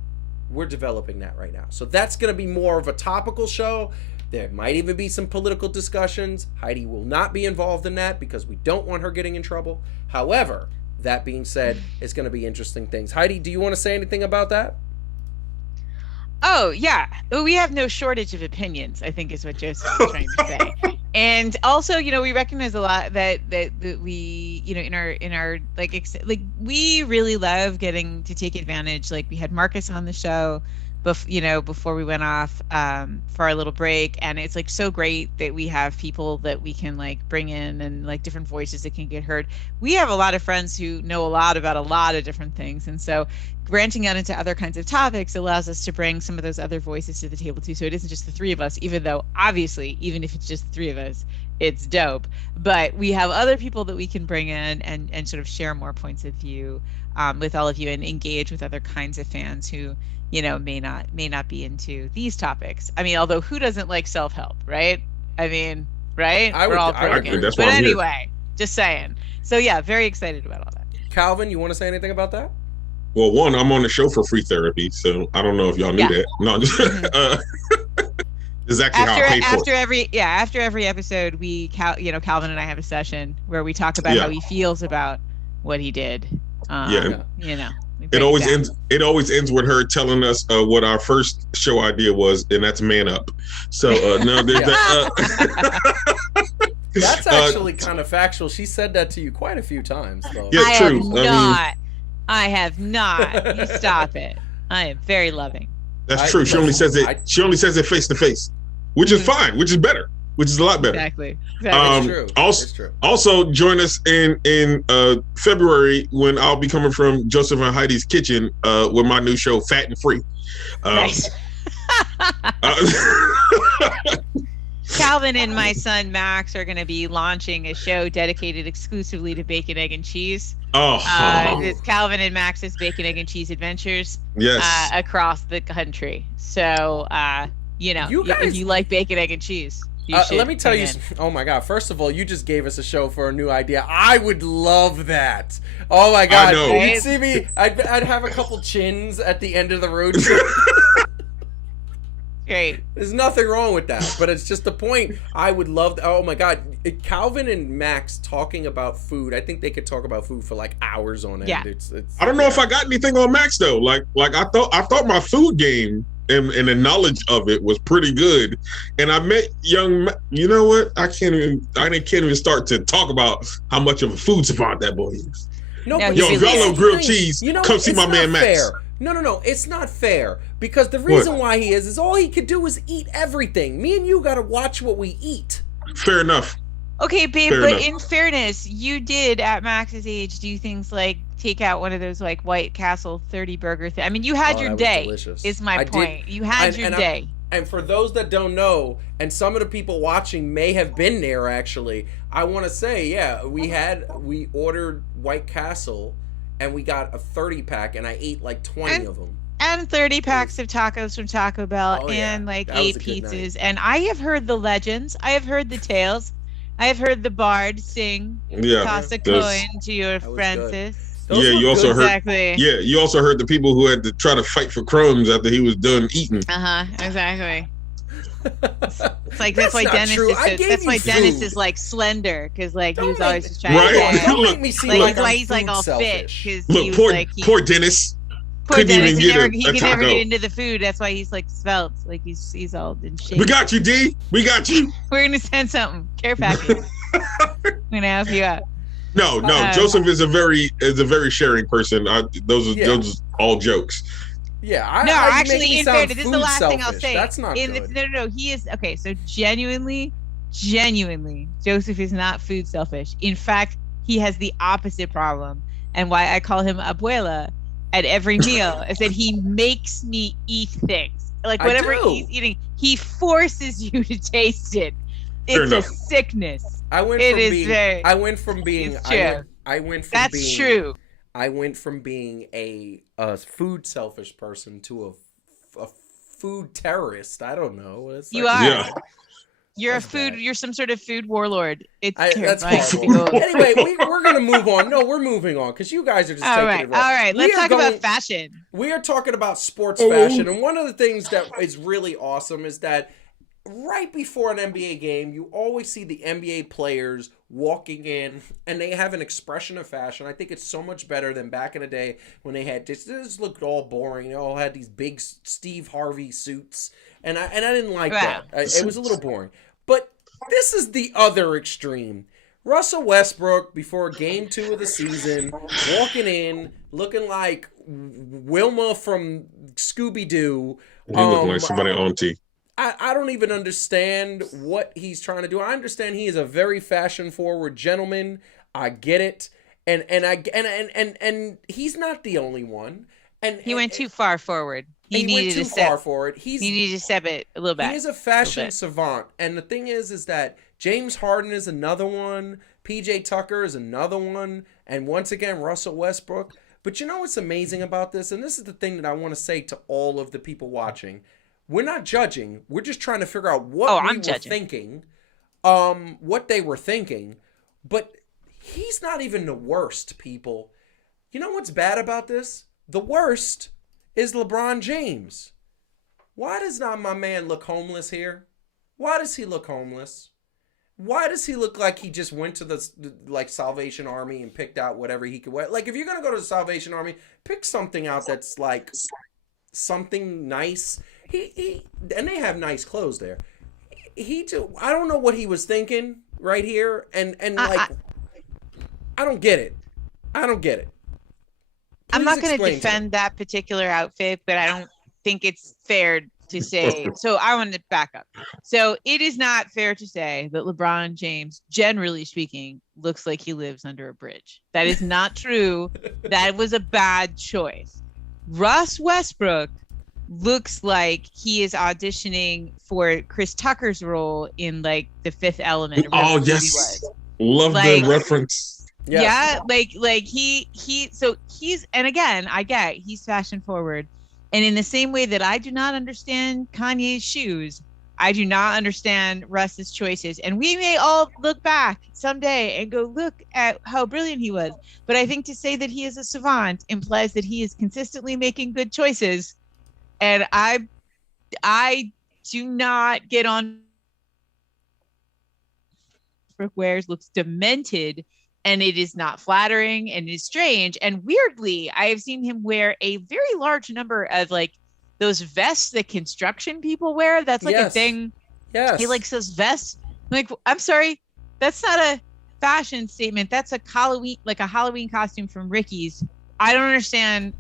We're developing that right now. So that's going to be more of a topical show. There might even be some political discussions. Heidi will not be involved in that because we don't want her getting in trouble. However, that being said, it's going to be interesting things. Heidi, do you want to say anything about that? Oh, yeah. We have no shortage of opinions, I think is what Joseph was trying to say. And also, we recognize a lot that we, in our like we really love getting to take advantage. Like we had Marcus on the show. before we went off for our little break, and it's like so great that we have people that we can like bring in and like different voices that can get heard. We have a lot of friends who know a lot about a lot of different things, and so branching out into other kinds of topics allows us to bring some of those other voices to the table too. So it isn't just the three of us, even though obviously, even if it's just the three of us, it's dope. But we have other people that we can bring in and sort of share more points of view with all of you and engage with other kinds of fans who, may not be into these topics. I mean, although who doesn't like self-help, right? I mean, right? We're all broken. But anyway, just saying. So yeah, very excited about all that. Calvin, you want to say anything about that? Well, one, I'm on the show for free therapy, so I don't know if y'all knew that. No, just this is actually how I pay for it. After every episode, Calvin and I have a session where we talk about how he feels about what he did. It always ends with her telling us what our first show idea was, and that's Man Up. So no, there's that. That's actually kind of factual. She said that to you quite a few times, though. Yeah, true. I have not. You stop it. I am very loving. That's true. She only says it face to face, which is fine, which is better, which is a lot better. Exactly. It's true. Also, join us in February when I'll be coming from Joseph and Heidi's kitchen with my new show, Fat and Free. Nice. Calvin and my son Max are going to be launching a show dedicated exclusively to bacon, egg, and cheese. It's Calvin and Max's Bacon, Egg, and Cheese Adventures. Yes. Across the country. So, if you like bacon, egg, and cheese, let me tell you. Oh my God! First of all, you just gave us a show for a new idea. I would love that. Oh my God! You'd see me. I'd have a couple chins at the end of the road trip. Great. There's nothing wrong with that, but it's just the point. I would love. Oh my God, Calvin and Max talking about food. I think they could talk about food for like hours on end. Yeah. I don't know if I got anything on Max though. Like I thought my food game and the knowledge of it was pretty good. And I met young. You know what? I can't even start to talk about how much of a food savant that boy is. No, if y'all love grilled cheese, come see my man Max. Fair. No, it's not fair. Because the reason why he is all he could do is eat everything. Me and you got to watch what we eat. Fair enough. Okay, babe, but in fairness, you did at Max's age do things like take out one of those like White Castle 30 burger thing. I mean, you had your day. Delicious. Is my point. You had your day. And for those that don't know, and some of the people watching may have been there actually, I want to say, we ordered White Castle and we got a 30 pack and I ate like 20 of them. And 30 packs of tacos from Taco Bell and like 8 pizzas. And I have heard the legends. I have heard the tales. I have heard the bard sing. Toss a coin to your Francis. You also heard. Yeah, you also heard the people who had to try to fight for crumbs after he was done eating. Exactly. It's like that's why Dennis is like slender because like he was always just trying to. Don't make me seem like why he's like all fit because poor Dennis. Poor Dennis, he can never get into the food. That's why he's like svelte, like he's all in shape. We got you, D. We got you. We're gonna send something. Care package. We're gonna help you out. No. Joseph is a very sharing person. Those are all jokes. Yeah. Actually, in fairness, this is the last thing I'll say. That's not good. No. He is okay. So genuinely, Joseph is not food selfish. In fact, he has the opposite problem, and why I call him abuela at every meal is that he makes me eat things. Like whatever he's eating, he forces you to taste it. It's a sickness. I went from being a food selfish person to a food terrorist. I don't know. You are. Yeah. You're you're some sort of food warlord. That's horrible. Anyway, we're going to move on. No, we're moving on because you guys are just taking it wrong. All right, let's talk about fashion. We are talking about sports fashion. And one of the things that is really awesome is that right before an NBA game, you always see the NBA players walking in and they have an expression of fashion. I think it's so much better than back in the day when they had this looked all boring. They all had these big Steve Harvey suits. And I didn't like that. It was a little boring. But this is the other extreme. Russell Westbrook, before game 2 of the season, walking in, looking like Wnba from Scooby-Doo. He looked like somebody on T. I don't even understand what he's trying to do. I understand he is a very fashion-forward gentleman. I get it. And he's not the only one. And he went too far forward. He needed to step forward. He needed to step it a little bit. He is a fashion savant. And the thing is that James Harden is another one. PJ Tucker is another one. And once again, Russell Westbrook. But you know what's amazing about this? And this is the thing that I want to say to all of the people watching. We're not judging. We're just trying to figure out what we were thinking. What they were thinking. But he's not even the worst, people. You know what's bad about this? The worst is LeBron James. Why does not my man look homeless here? Why does he look homeless? Why does he look like he just went to the Salvation Army and picked out whatever he could wear? Like, if you're going to go to the Salvation Army, pick something out that's like something nice. And they have nice clothes there. I don't know what he was thinking right here. And I don't get it. I don't get it. I'm not going to defend that particular outfit, but I don't think it's fair to say. So I want to back up. So it is not fair to say that LeBron James, generally speaking, looks like he lives under a bridge. That is not true. That was a bad choice. Russ Westbrook looks like he is auditioning for Chris Tucker's role in like The Fifth Element. Oh, yes. Love the reference. Yes. Yeah, so he's, and again, I get he's fashion forward. And in the same way that I do not understand Kanye's shoes, I do not understand Russ's choices. And we may all look back someday and go, look at how brilliant he was. But I think to say that he is a savant implies that he is consistently making good choices. And I do not get on. Wears looks demented. And it is not flattering and it is strange. And weirdly, I have seen him wear a very large number of like those vests that construction people wear. That's like a thing. Yes. He likes those vests. Like, I'm sorry, that's not a fashion statement. That's a Halloween costume from Ricky's. I don't understand.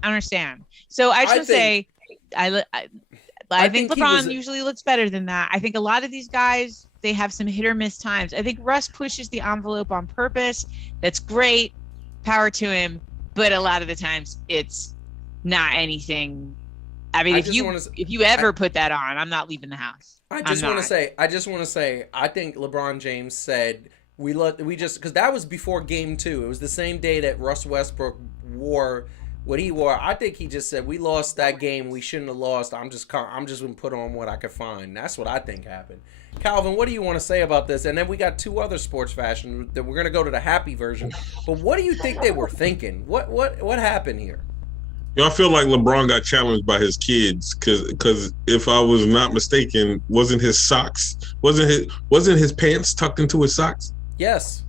So I just want to say, I think LeBron usually looks better than that. I think a lot of these guys, they have some hit or miss times. I think Russ pushes the envelope on purpose. That's great. Power to him. But a lot of the times it's not anything. I mean, if you ever put that on, I'm not leaving the house. I just want to say, I think LeBron James said because that was before game 2. It was the same day that Russ Westbrook wore what he wore. I think he just said, we lost that game. We shouldn't have lost. I'm just going to put on what I could find. That's what I think happened. Calvin, what do you want to say about this? And then we got 2 other sports fashion that we're going to go to the happy version. But what do you think they were thinking? What happened here? I feel like LeBron got challenged by his kids because if I was not mistaken, wasn't his pants tucked into his socks? Yes.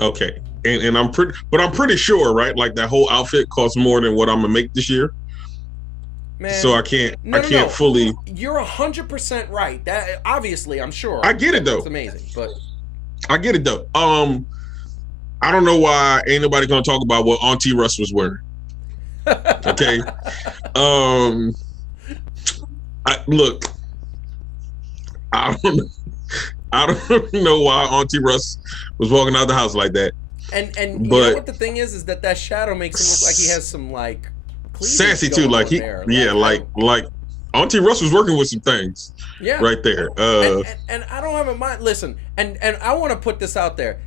Okay. And I'm pretty sure, right? Like that whole outfit costs more than what I'm gonna make this year. Man, so I can't fully. You're 100% right. That obviously, I'm sure. I get it though. It's amazing, but I get it though. I don't know why ain't nobody gonna talk about what Auntie Russ was wearing. Okay. Look. I don't know why Auntie Russ was walking out the house like that. And you know what the thing is that shadow makes him look like he has some like sassy too, like like Auntie Russ was working with some things, right there. And I don't have a mind. Listen, and I want to put this out there: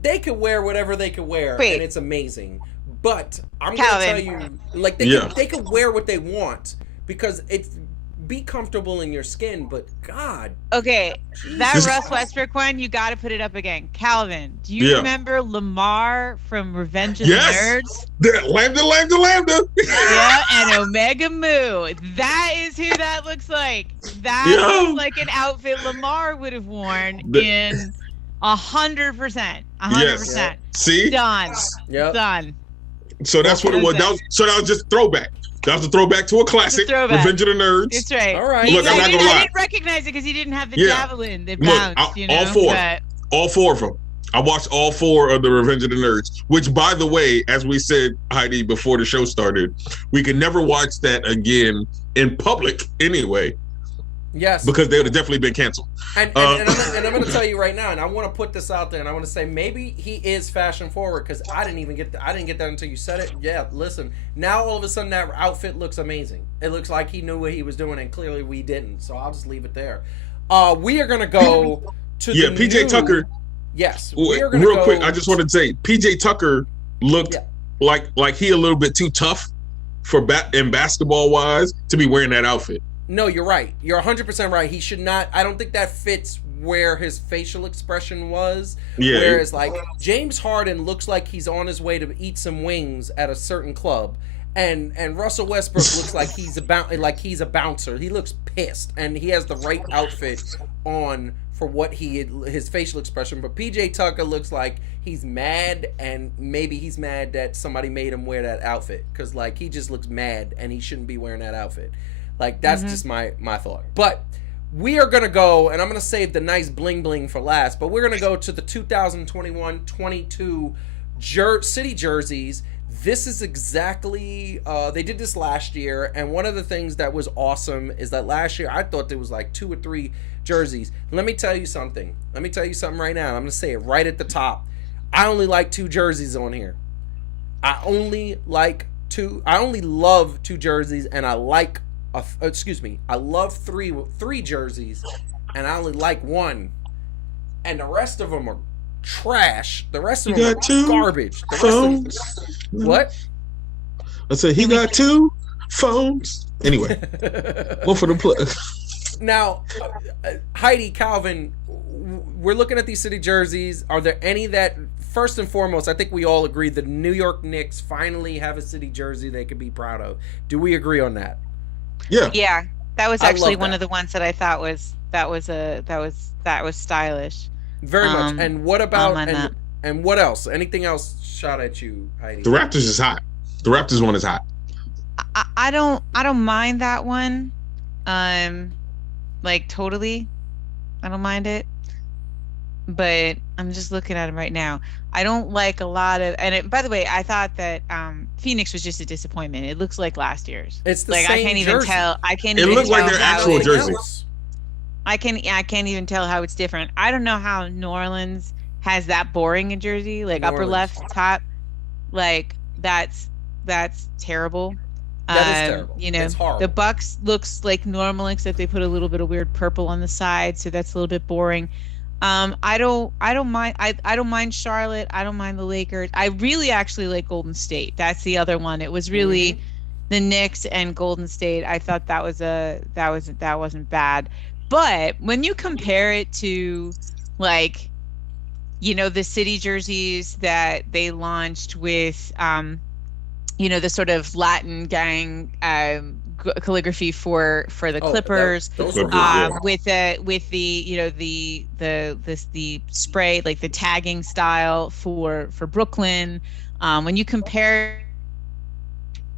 they could wear whatever they could wear, and it's amazing. But I'm going to tell you, like they could wear what they want because it's be comfortable in your skin. But God, okay, that Russ Westbrook one, you got to put it up again. Calvin, do you remember Lamar from Revenge of the Nerds? Lambda. Yeah, and Omega Mu. That is who that looks like. That looks like an outfit Lamar would have worn in 100%. 100%. See, done. Done. So that's what it was. That was just throwback. That was a throwback to a classic, Revenge of the Nerds. That's right. All right. Look, I'm not gonna lie. I didn't recognize it because he didn't have the javelin that bounced. All four of them. I watched all 4 of the Revenge of the Nerds, which, by the way, as we said, Heidi, before the show started, we could never watch that again in public anyway. Yes. Because they would have definitely been canceled. And I'm going to tell you right now, and I want to put this out there, and I want to say maybe he is fashion forward, because I didn't get that until you said it. Yeah, listen. Now all of a sudden that outfit looks amazing. It looks like he knew what he was doing, and clearly we didn't. So I'll just leave it there. We are going to go to the PJ Tucker. Yes. Real quick, I just wanted to say PJ Tucker looked like he a little bit too tough for basketball wise to be wearing that outfit. No, you're right. You're 100% right. He should not. I don't think that fits where his facial expression was. Yeah. Whereas, like, James Harden looks like he's on his way to eat some wings at a certain club, and Russell Westbrook looks like he's a bouncer. He looks pissed, and he has the right outfit on for what his facial expression. But PJ Tucker looks like he's mad, and maybe he's mad that somebody made him wear that outfit, because like he just looks mad, and he shouldn't be wearing that outfit. Like, that's just my thought. But we are going to go, and I'm going to save the nice bling-bling for last, but we're going to go to the 2021-22 city jerseys. This is exactly, they did this last year, and one of the things that was awesome is that last year I thought there was like 2 or 3 jerseys. Let me tell you something. Right now. I'm going to say it right at the top. I only like 2 jerseys on here. I only love 2 jerseys, and I love three jerseys, and I only like 1, and the rest of them are trash. The rest of them are garbage. What? I said he got 2 phones. Anyway, one for the play. Now, Heidi, Calvin, we're looking at these city jerseys. Are there any that, first and foremost, I think we all agree the New York Knicks finally have a city jersey they could be proud of. Do we agree on that? Yeah, that was actually one of the ones that I thought was stylish. Very much. And what about and what else? Anything else shot at you, Heidi? The Raptors is hot. The Raptors one is hot. I don't mind that one. Like totally, I don't mind it. But I'm just looking at him right now. I don't like a lot of, by the way, I thought that Phoenix was just a disappointment. It looks like last year's. It's the like same I can't jersey. even tell. I can't. It even looks like tell their how actual jerseys. I can't even tell how it's different. I don't know how New Orleans has that boring a jersey, like upper left top. Like that's terrible. That is terrible. You know, it's horrible. The Bucks looks like normal, except they put a little bit of weird purple on the side, so that's a little bit boring. I don't mind. I don't mind Charlotte. I don't mind the Lakers. I really actually like Golden State. That's the other one. It was really the Knicks and Golden State. I thought that wasn't bad. But when you compare it to, like, you know, the city jerseys that they launched with, you know, the sort of Latin gang calligraphy for the Clippers, with the you know the spray, like the tagging style for Brooklyn. When you compare,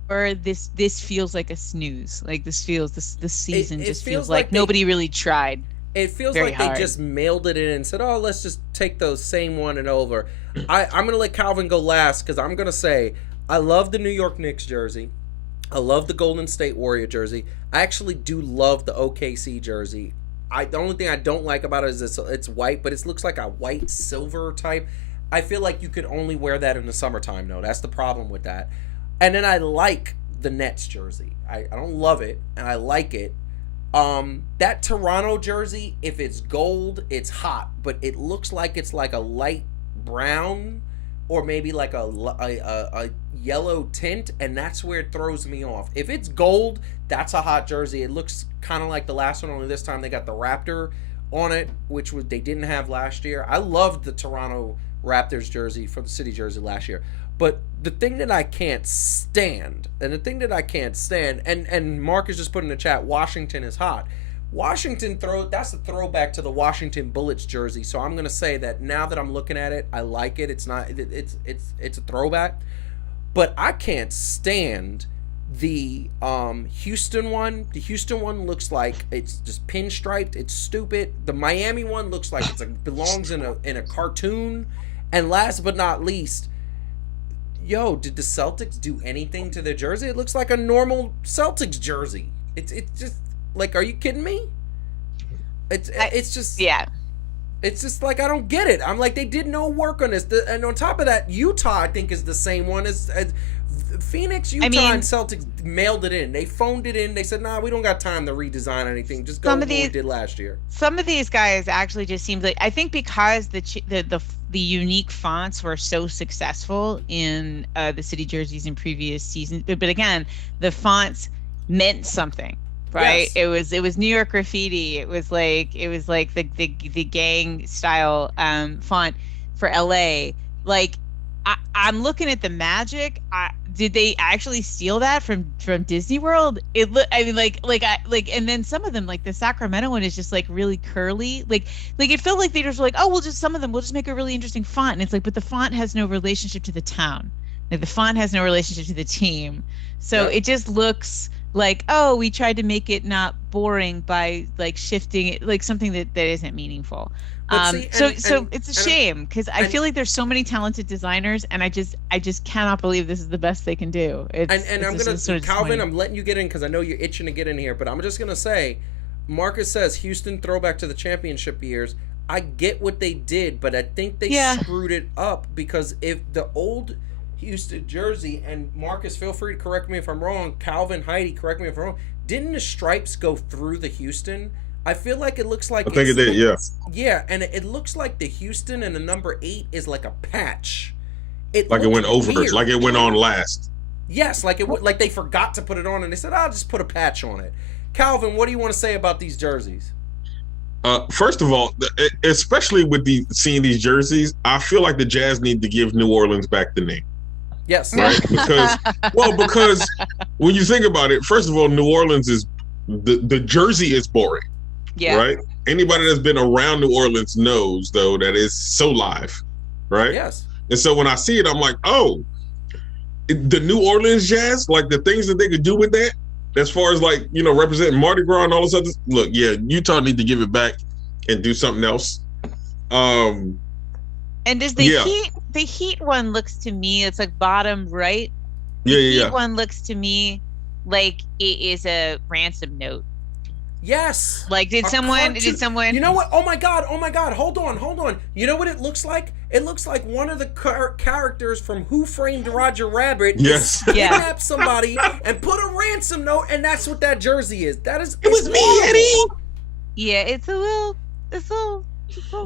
this feels like a snooze. Like this season just feels like nobody really tried. It feels very like hard. They just mailed it in and said, "Oh, let's just take those same one and over." I'm gonna let Calvin go last because I'm gonna say I love the New York Knicks jersey. I love the Golden State Warrior jersey. I actually do love the OKC jersey. The only thing I don't like about it is it's white, but it looks like a white silver type. I feel like you could only wear that in the summertime, though. That's the problem with that. And then I like the Nets jersey. I don't love it, and I like it. That Toronto jersey, if it's gold, it's hot, but it looks like it's like a light brown or maybe like a yellow tint, and that's where it throws me off. If it's gold, that's a hot jersey. It looks kind of like the last one, only this time they got the Raptor on it, which they didn't have last year. I loved the Toronto Raptors jersey for the city jersey last year. But the thing that I can't stand, and Mark is just put in the chat, Washington is hot. That's a throwback to the Washington Bullets jersey. So I'm gonna say that now that I'm looking at it, I like it. It's a throwback. But I can't stand The Houston one looks like it's just pinstriped. It's stupid. The Miami one looks like it belongs in a cartoon. And last but not least, did the Celtics do anything to their jersey? It looks like a normal Celtics jersey. It's just like, are you kidding me? It's just It's just like, I don't get it. I'm like, they did no work on this. And on top of that, Utah, I think, is the same one as Phoenix, Utah, and Celtics mailed it in. They phoned it in. They said, nah, we don't got time to redesign anything. Just go with what we did last year. Some of these guys actually just seems like, I think because the unique fonts were so successful in the city jerseys in previous seasons. But again, the fonts meant something. Right. Yes. It was New York graffiti. It was like the gang style font for LA. Like I'm looking at the Magic. Did they actually steal that from Disney World? And then some of them, like the Sacramento one, is just like really curly. Like it felt like they just were like, oh, we'll just make a really interesting font. And it's like, but the font has no relationship to the town. Like the font has no relationship to the team. So it just looks like, oh, we tried to make it not boring by like shifting it, like something that isn't meaningful. So it's a shame because I feel like there's so many talented designers, and I just cannot believe this is the best they can do. I'm gonna Calvin, I'm letting you get in because I know you're itching to get in here, but I'm just gonna say, Marcus says Houston throwback to the championship years. I get what they did, but I think they screwed it up because if the old Houston jersey, and Marcus, feel free to correct me if I'm wrong, Calvin, Heidi, correct me if I'm wrong, didn't the stripes go through the Houston? I feel like it looks like... I think it did, yeah. Yeah, and it looks like the Houston and the number 8 is like a patch. It went over, weird. Like it went on last. Yes, like they forgot to put it on, and they said, I'll just put a patch on it. Calvin, what do you want to say about these jerseys? First of all, especially with seeing these jerseys, I feel like the Jazz need to give New Orleans back the name. Yes. Right? Because when you think about it, first of all, New Orleans is the jersey is boring. Yeah. Right? Anybody that's been around New Orleans knows, though, that it's so live. Right? Yes. And so when I see it, I'm like, oh, the New Orleans Jazz, like the things that they could do with that, as far as like, representing Mardi Gras and all this other, look, yeah, Utah need to give it back and do something else. And does the Heat one looks to me, it's like bottom right. The Heat one looks to me like it is a ransom note. Yes. Like did someone You know what? Oh my god. Hold on. You know what it looks like? It looks like one of the characters from Who Framed Roger Rabbit kidnapped somebody and put a ransom note, and that's what that jersey is. It was me, Eddie. Yeah, it's a little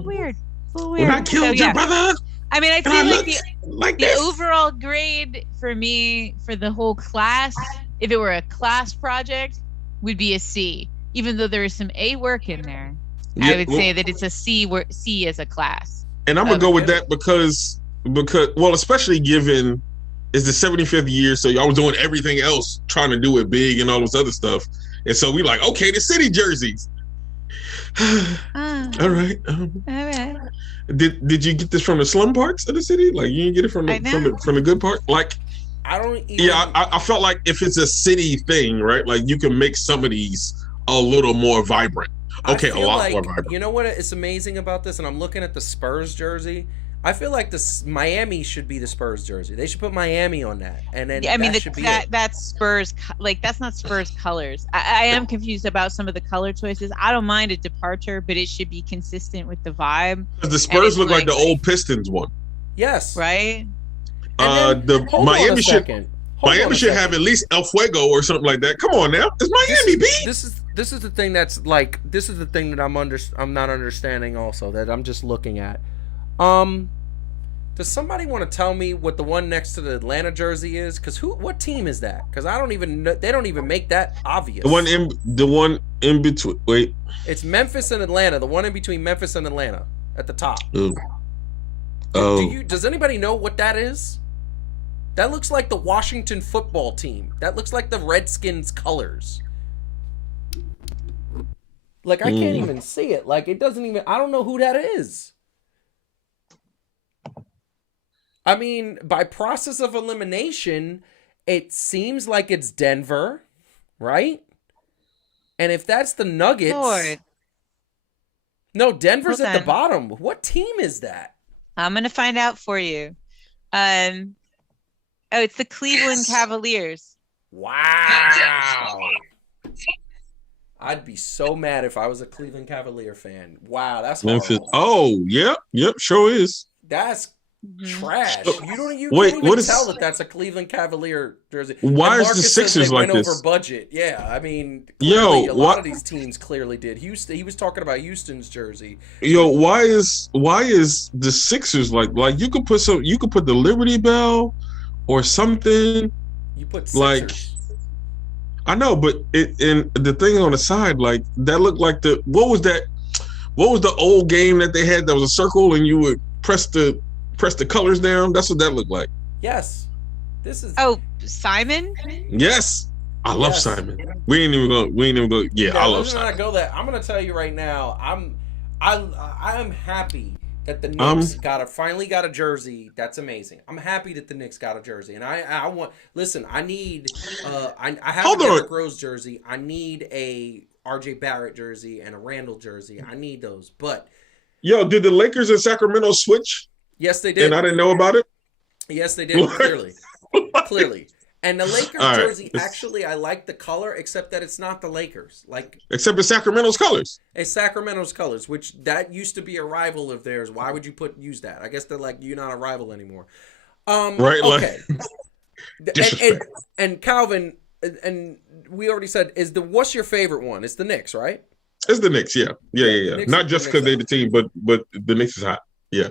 weird. When I killed your brother. I mean, I feel like the overall grade for me for the whole class, if it were a class project, would be a C. Even though there is some A work in there, I would say that it's a C as a class. And I'm gonna go with that because especially given it's the 75th year, so y'all was doing everything else, trying to do it big and all this other stuff, and so we like, okay, the city jerseys. All right. Did you get this from the slum parts of the city? Like you didn't get it from the good part? Like I don't even... Yeah, I felt like if it's a city thing, right? Like you can make some of these a little more vibrant. Okay, a lot more vibrant. You know what is amazing about this? And I'm looking at the Spurs jersey. I feel like Miami should be the Spurs jersey. They should put Miami on that, and then that's Spurs. Like that's not Spurs colors. I am confused about some of the color choices. I don't mind a departure, but it should be consistent with the vibe. The Spurs look like the old Pistons one. Yes. Right. The Miami should have at least El Fuego or something like that. Come on now, it's Miami, B. This is the thing that's like. This is the thing that I'm not understanding. Also, that I'm just looking at. Does somebody want to tell me what the one next to the Atlanta jersey is? Because what team is that? Because I don't even know. They don't even make that obvious. The one in between. Wait. It's Memphis and Atlanta. The one in between Memphis and Atlanta at the top. Oh. Does anybody know what that is? That looks like the Washington football team. That looks like the Redskins colors. Like I can't even see it. Like it doesn't even. I don't know who that is. I mean, by process of elimination, It seems like it's Denver, right? And if that's the Nuggets... Lord. No, Denver's Hold at the on. bottom. What team is that? I'm going to find out for you. It's the Cleveland Cavaliers. Wow. I'd be so mad if I was a Cleveland Cavalier fan. Wow, that's Memphis. horrible. Oh, yep, sure is. That's trash. You Wait, can't even what is- tell that that's a Cleveland Cavalier jersey. Why And is the Marcus says Sixers they like went this? over budget? Yeah, I mean, Yo, clearly a lot what- of these teams clearly did. Houston, he was talking about Houston's jersey. Yo, why is the Sixers like you could put the Liberty Bell or something. You put Sixers. Like, I know, but and the thing on the side, like that looked like what was the old game that they had that was a circle and you would press the colors down? That's what that looked like. Yes. This is Simon? Yes. I love Yes. Simon. We ain't even go. Yeah, I love let's Simon. not go there. I'm gonna tell you right now, I am happy that the Knicks finally got a jersey. That's amazing. I'm happy that the Knicks got a jersey, and I want. Listen, I need. I have Hold a on. Derrick Rose jersey. I need a RJ Barrett jersey and a Randall jersey. I need those, but Yo, did the Lakers in Sacramento switch? yes, they did. And I didn't know about it. Yes, they did. Clearly. And the Lakers All right. jersey, actually, I like the color, except that it's not the Lakers. Like, Except it's Sacramento's colors. it's Sacramento's colors, which that used to be a rival of theirs. Why would you use that? I guess they're like, you're not a rival anymore. Right? Okay. Disrespect. and Calvin, and we already said, what's your favorite one? It's the Knicks, right? It's the Knicks, yeah. Knicks Not is just the because they're Knicks. the team, but the Knicks is hot. Yeah.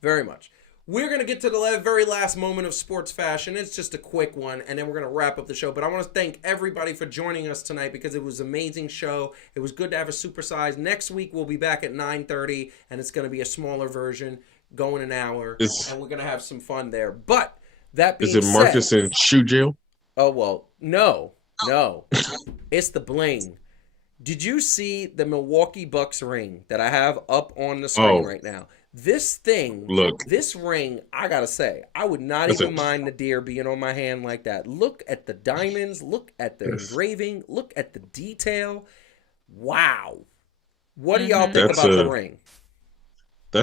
Very much. We're going to get to the very last moment of sports fashion. It's just a quick one, and then we're going to wrap up the show. But I want to thank everybody for joining us tonight because it was an amazing show. It was good to have a supersize. Next week, we'll be back at 9:30, and it's going to be a smaller version, going an hour, and we're going to have some fun there. But that being Is it Marcus said, in shoe jail? oh, well, no. It's the bling. Did you see the Milwaukee Bucks ring that I have up on the screen right now? This thing, this ring, I gotta say, I would not even mind the deer being on my hand like that. Look at the diamonds, look at the engraving, look at the detail. Wow. What do y'all think about the ring? I'll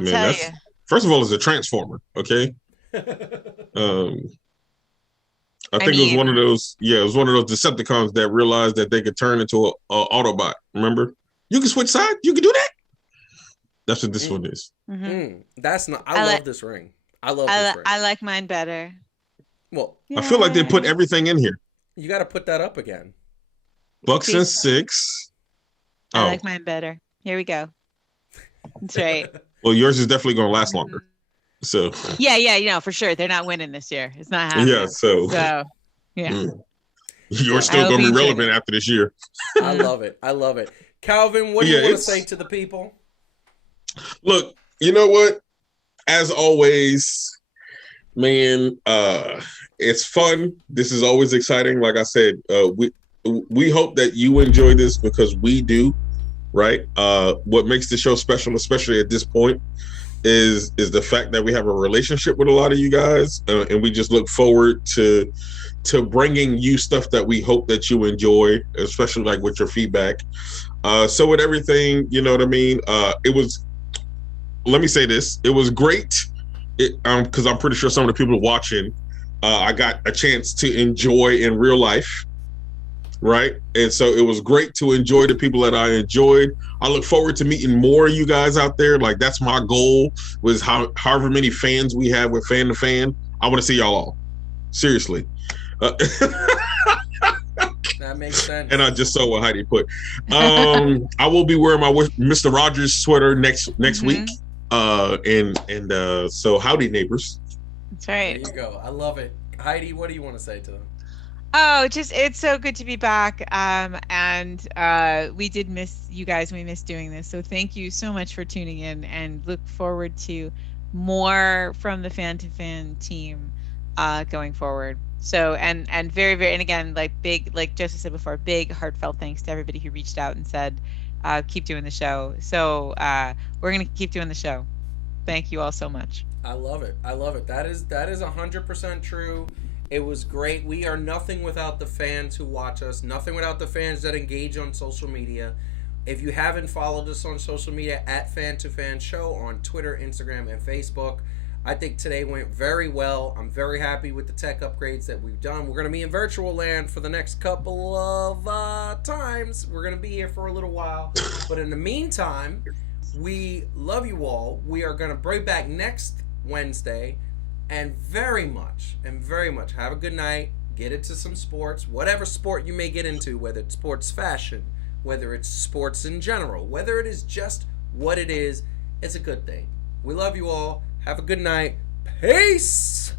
tell you. First of all, it's a transformer, okay? I think it was one of those, it was one of those Decepticons that realized that they could turn into a Autobot, remember? You can switch sides, you can do that? That's what this one is. That's not. I love this ring. I love this ring. I like mine better. Well, I feel like they put everything in here. You got to put that up again. Bucks and 6. I like mine better. Here we go. That's right. Well, yours is definitely going to last longer. So. Yeah, for sure. They're not winning this year. It's not happening. Yeah, so yeah. You're still going to be relevant after this year. I love it. Calvin, what do you want to say to the people? Look, you know what? As always, man, it's fun. This is always exciting. Like I said, we hope that you enjoy this because we do, right? What makes the show special, especially at this point, is the fact that we have a relationship with a lot of you guys, and we just look forward to bringing you stuff that we hope that you enjoy, especially like with your feedback. So with everything, you know what I mean? Let me say this. It was great because I'm pretty sure some of the people watching, I got a chance to enjoy in real life, right? And so it was great to enjoy the people that I enjoyed. I look forward to meeting more of you guys out there. Like, that's my goal, was however many fans we have with Fan2Fan. I want to see y'all all. Seriously. That makes sense. And I just saw what Heidi put. I will be wearing my Mr. Rogers sweater next week. So howdy, neighbors. That's right. There you go. I love it. Heidi, what do you want to say to them? Oh, it's so good to be back. And we did miss you guys. We missed doing this. So thank you so much for tuning in, and look forward to more from the Fan2Fan team going forward. So and very, very, and again, like Joseph said before, big heartfelt thanks to everybody who reached out and said, keep doing the show. So we're gonna keep doing the show. Thank you all so much. I love it. That is 100% true. It was great. We are nothing without the fans who watch us, nothing without the fans that engage on social media. If you haven't followed us on social media, at Fan2Fan Show on Twitter, Instagram, and Facebook. I think today went very well. I'm very happy with the tech upgrades that we've done. We're going to be in virtual land for the next couple of times. We're going to be here for a little while. But in the meantime, we love you all. We are going to bring back next Wednesday. And very much have a good night. Get into some sports. Whatever sport you may get into, whether it's sports fashion, whether it's sports in general, whether it is just what it is, it's a good thing. We love you all. Have a good night. Peace!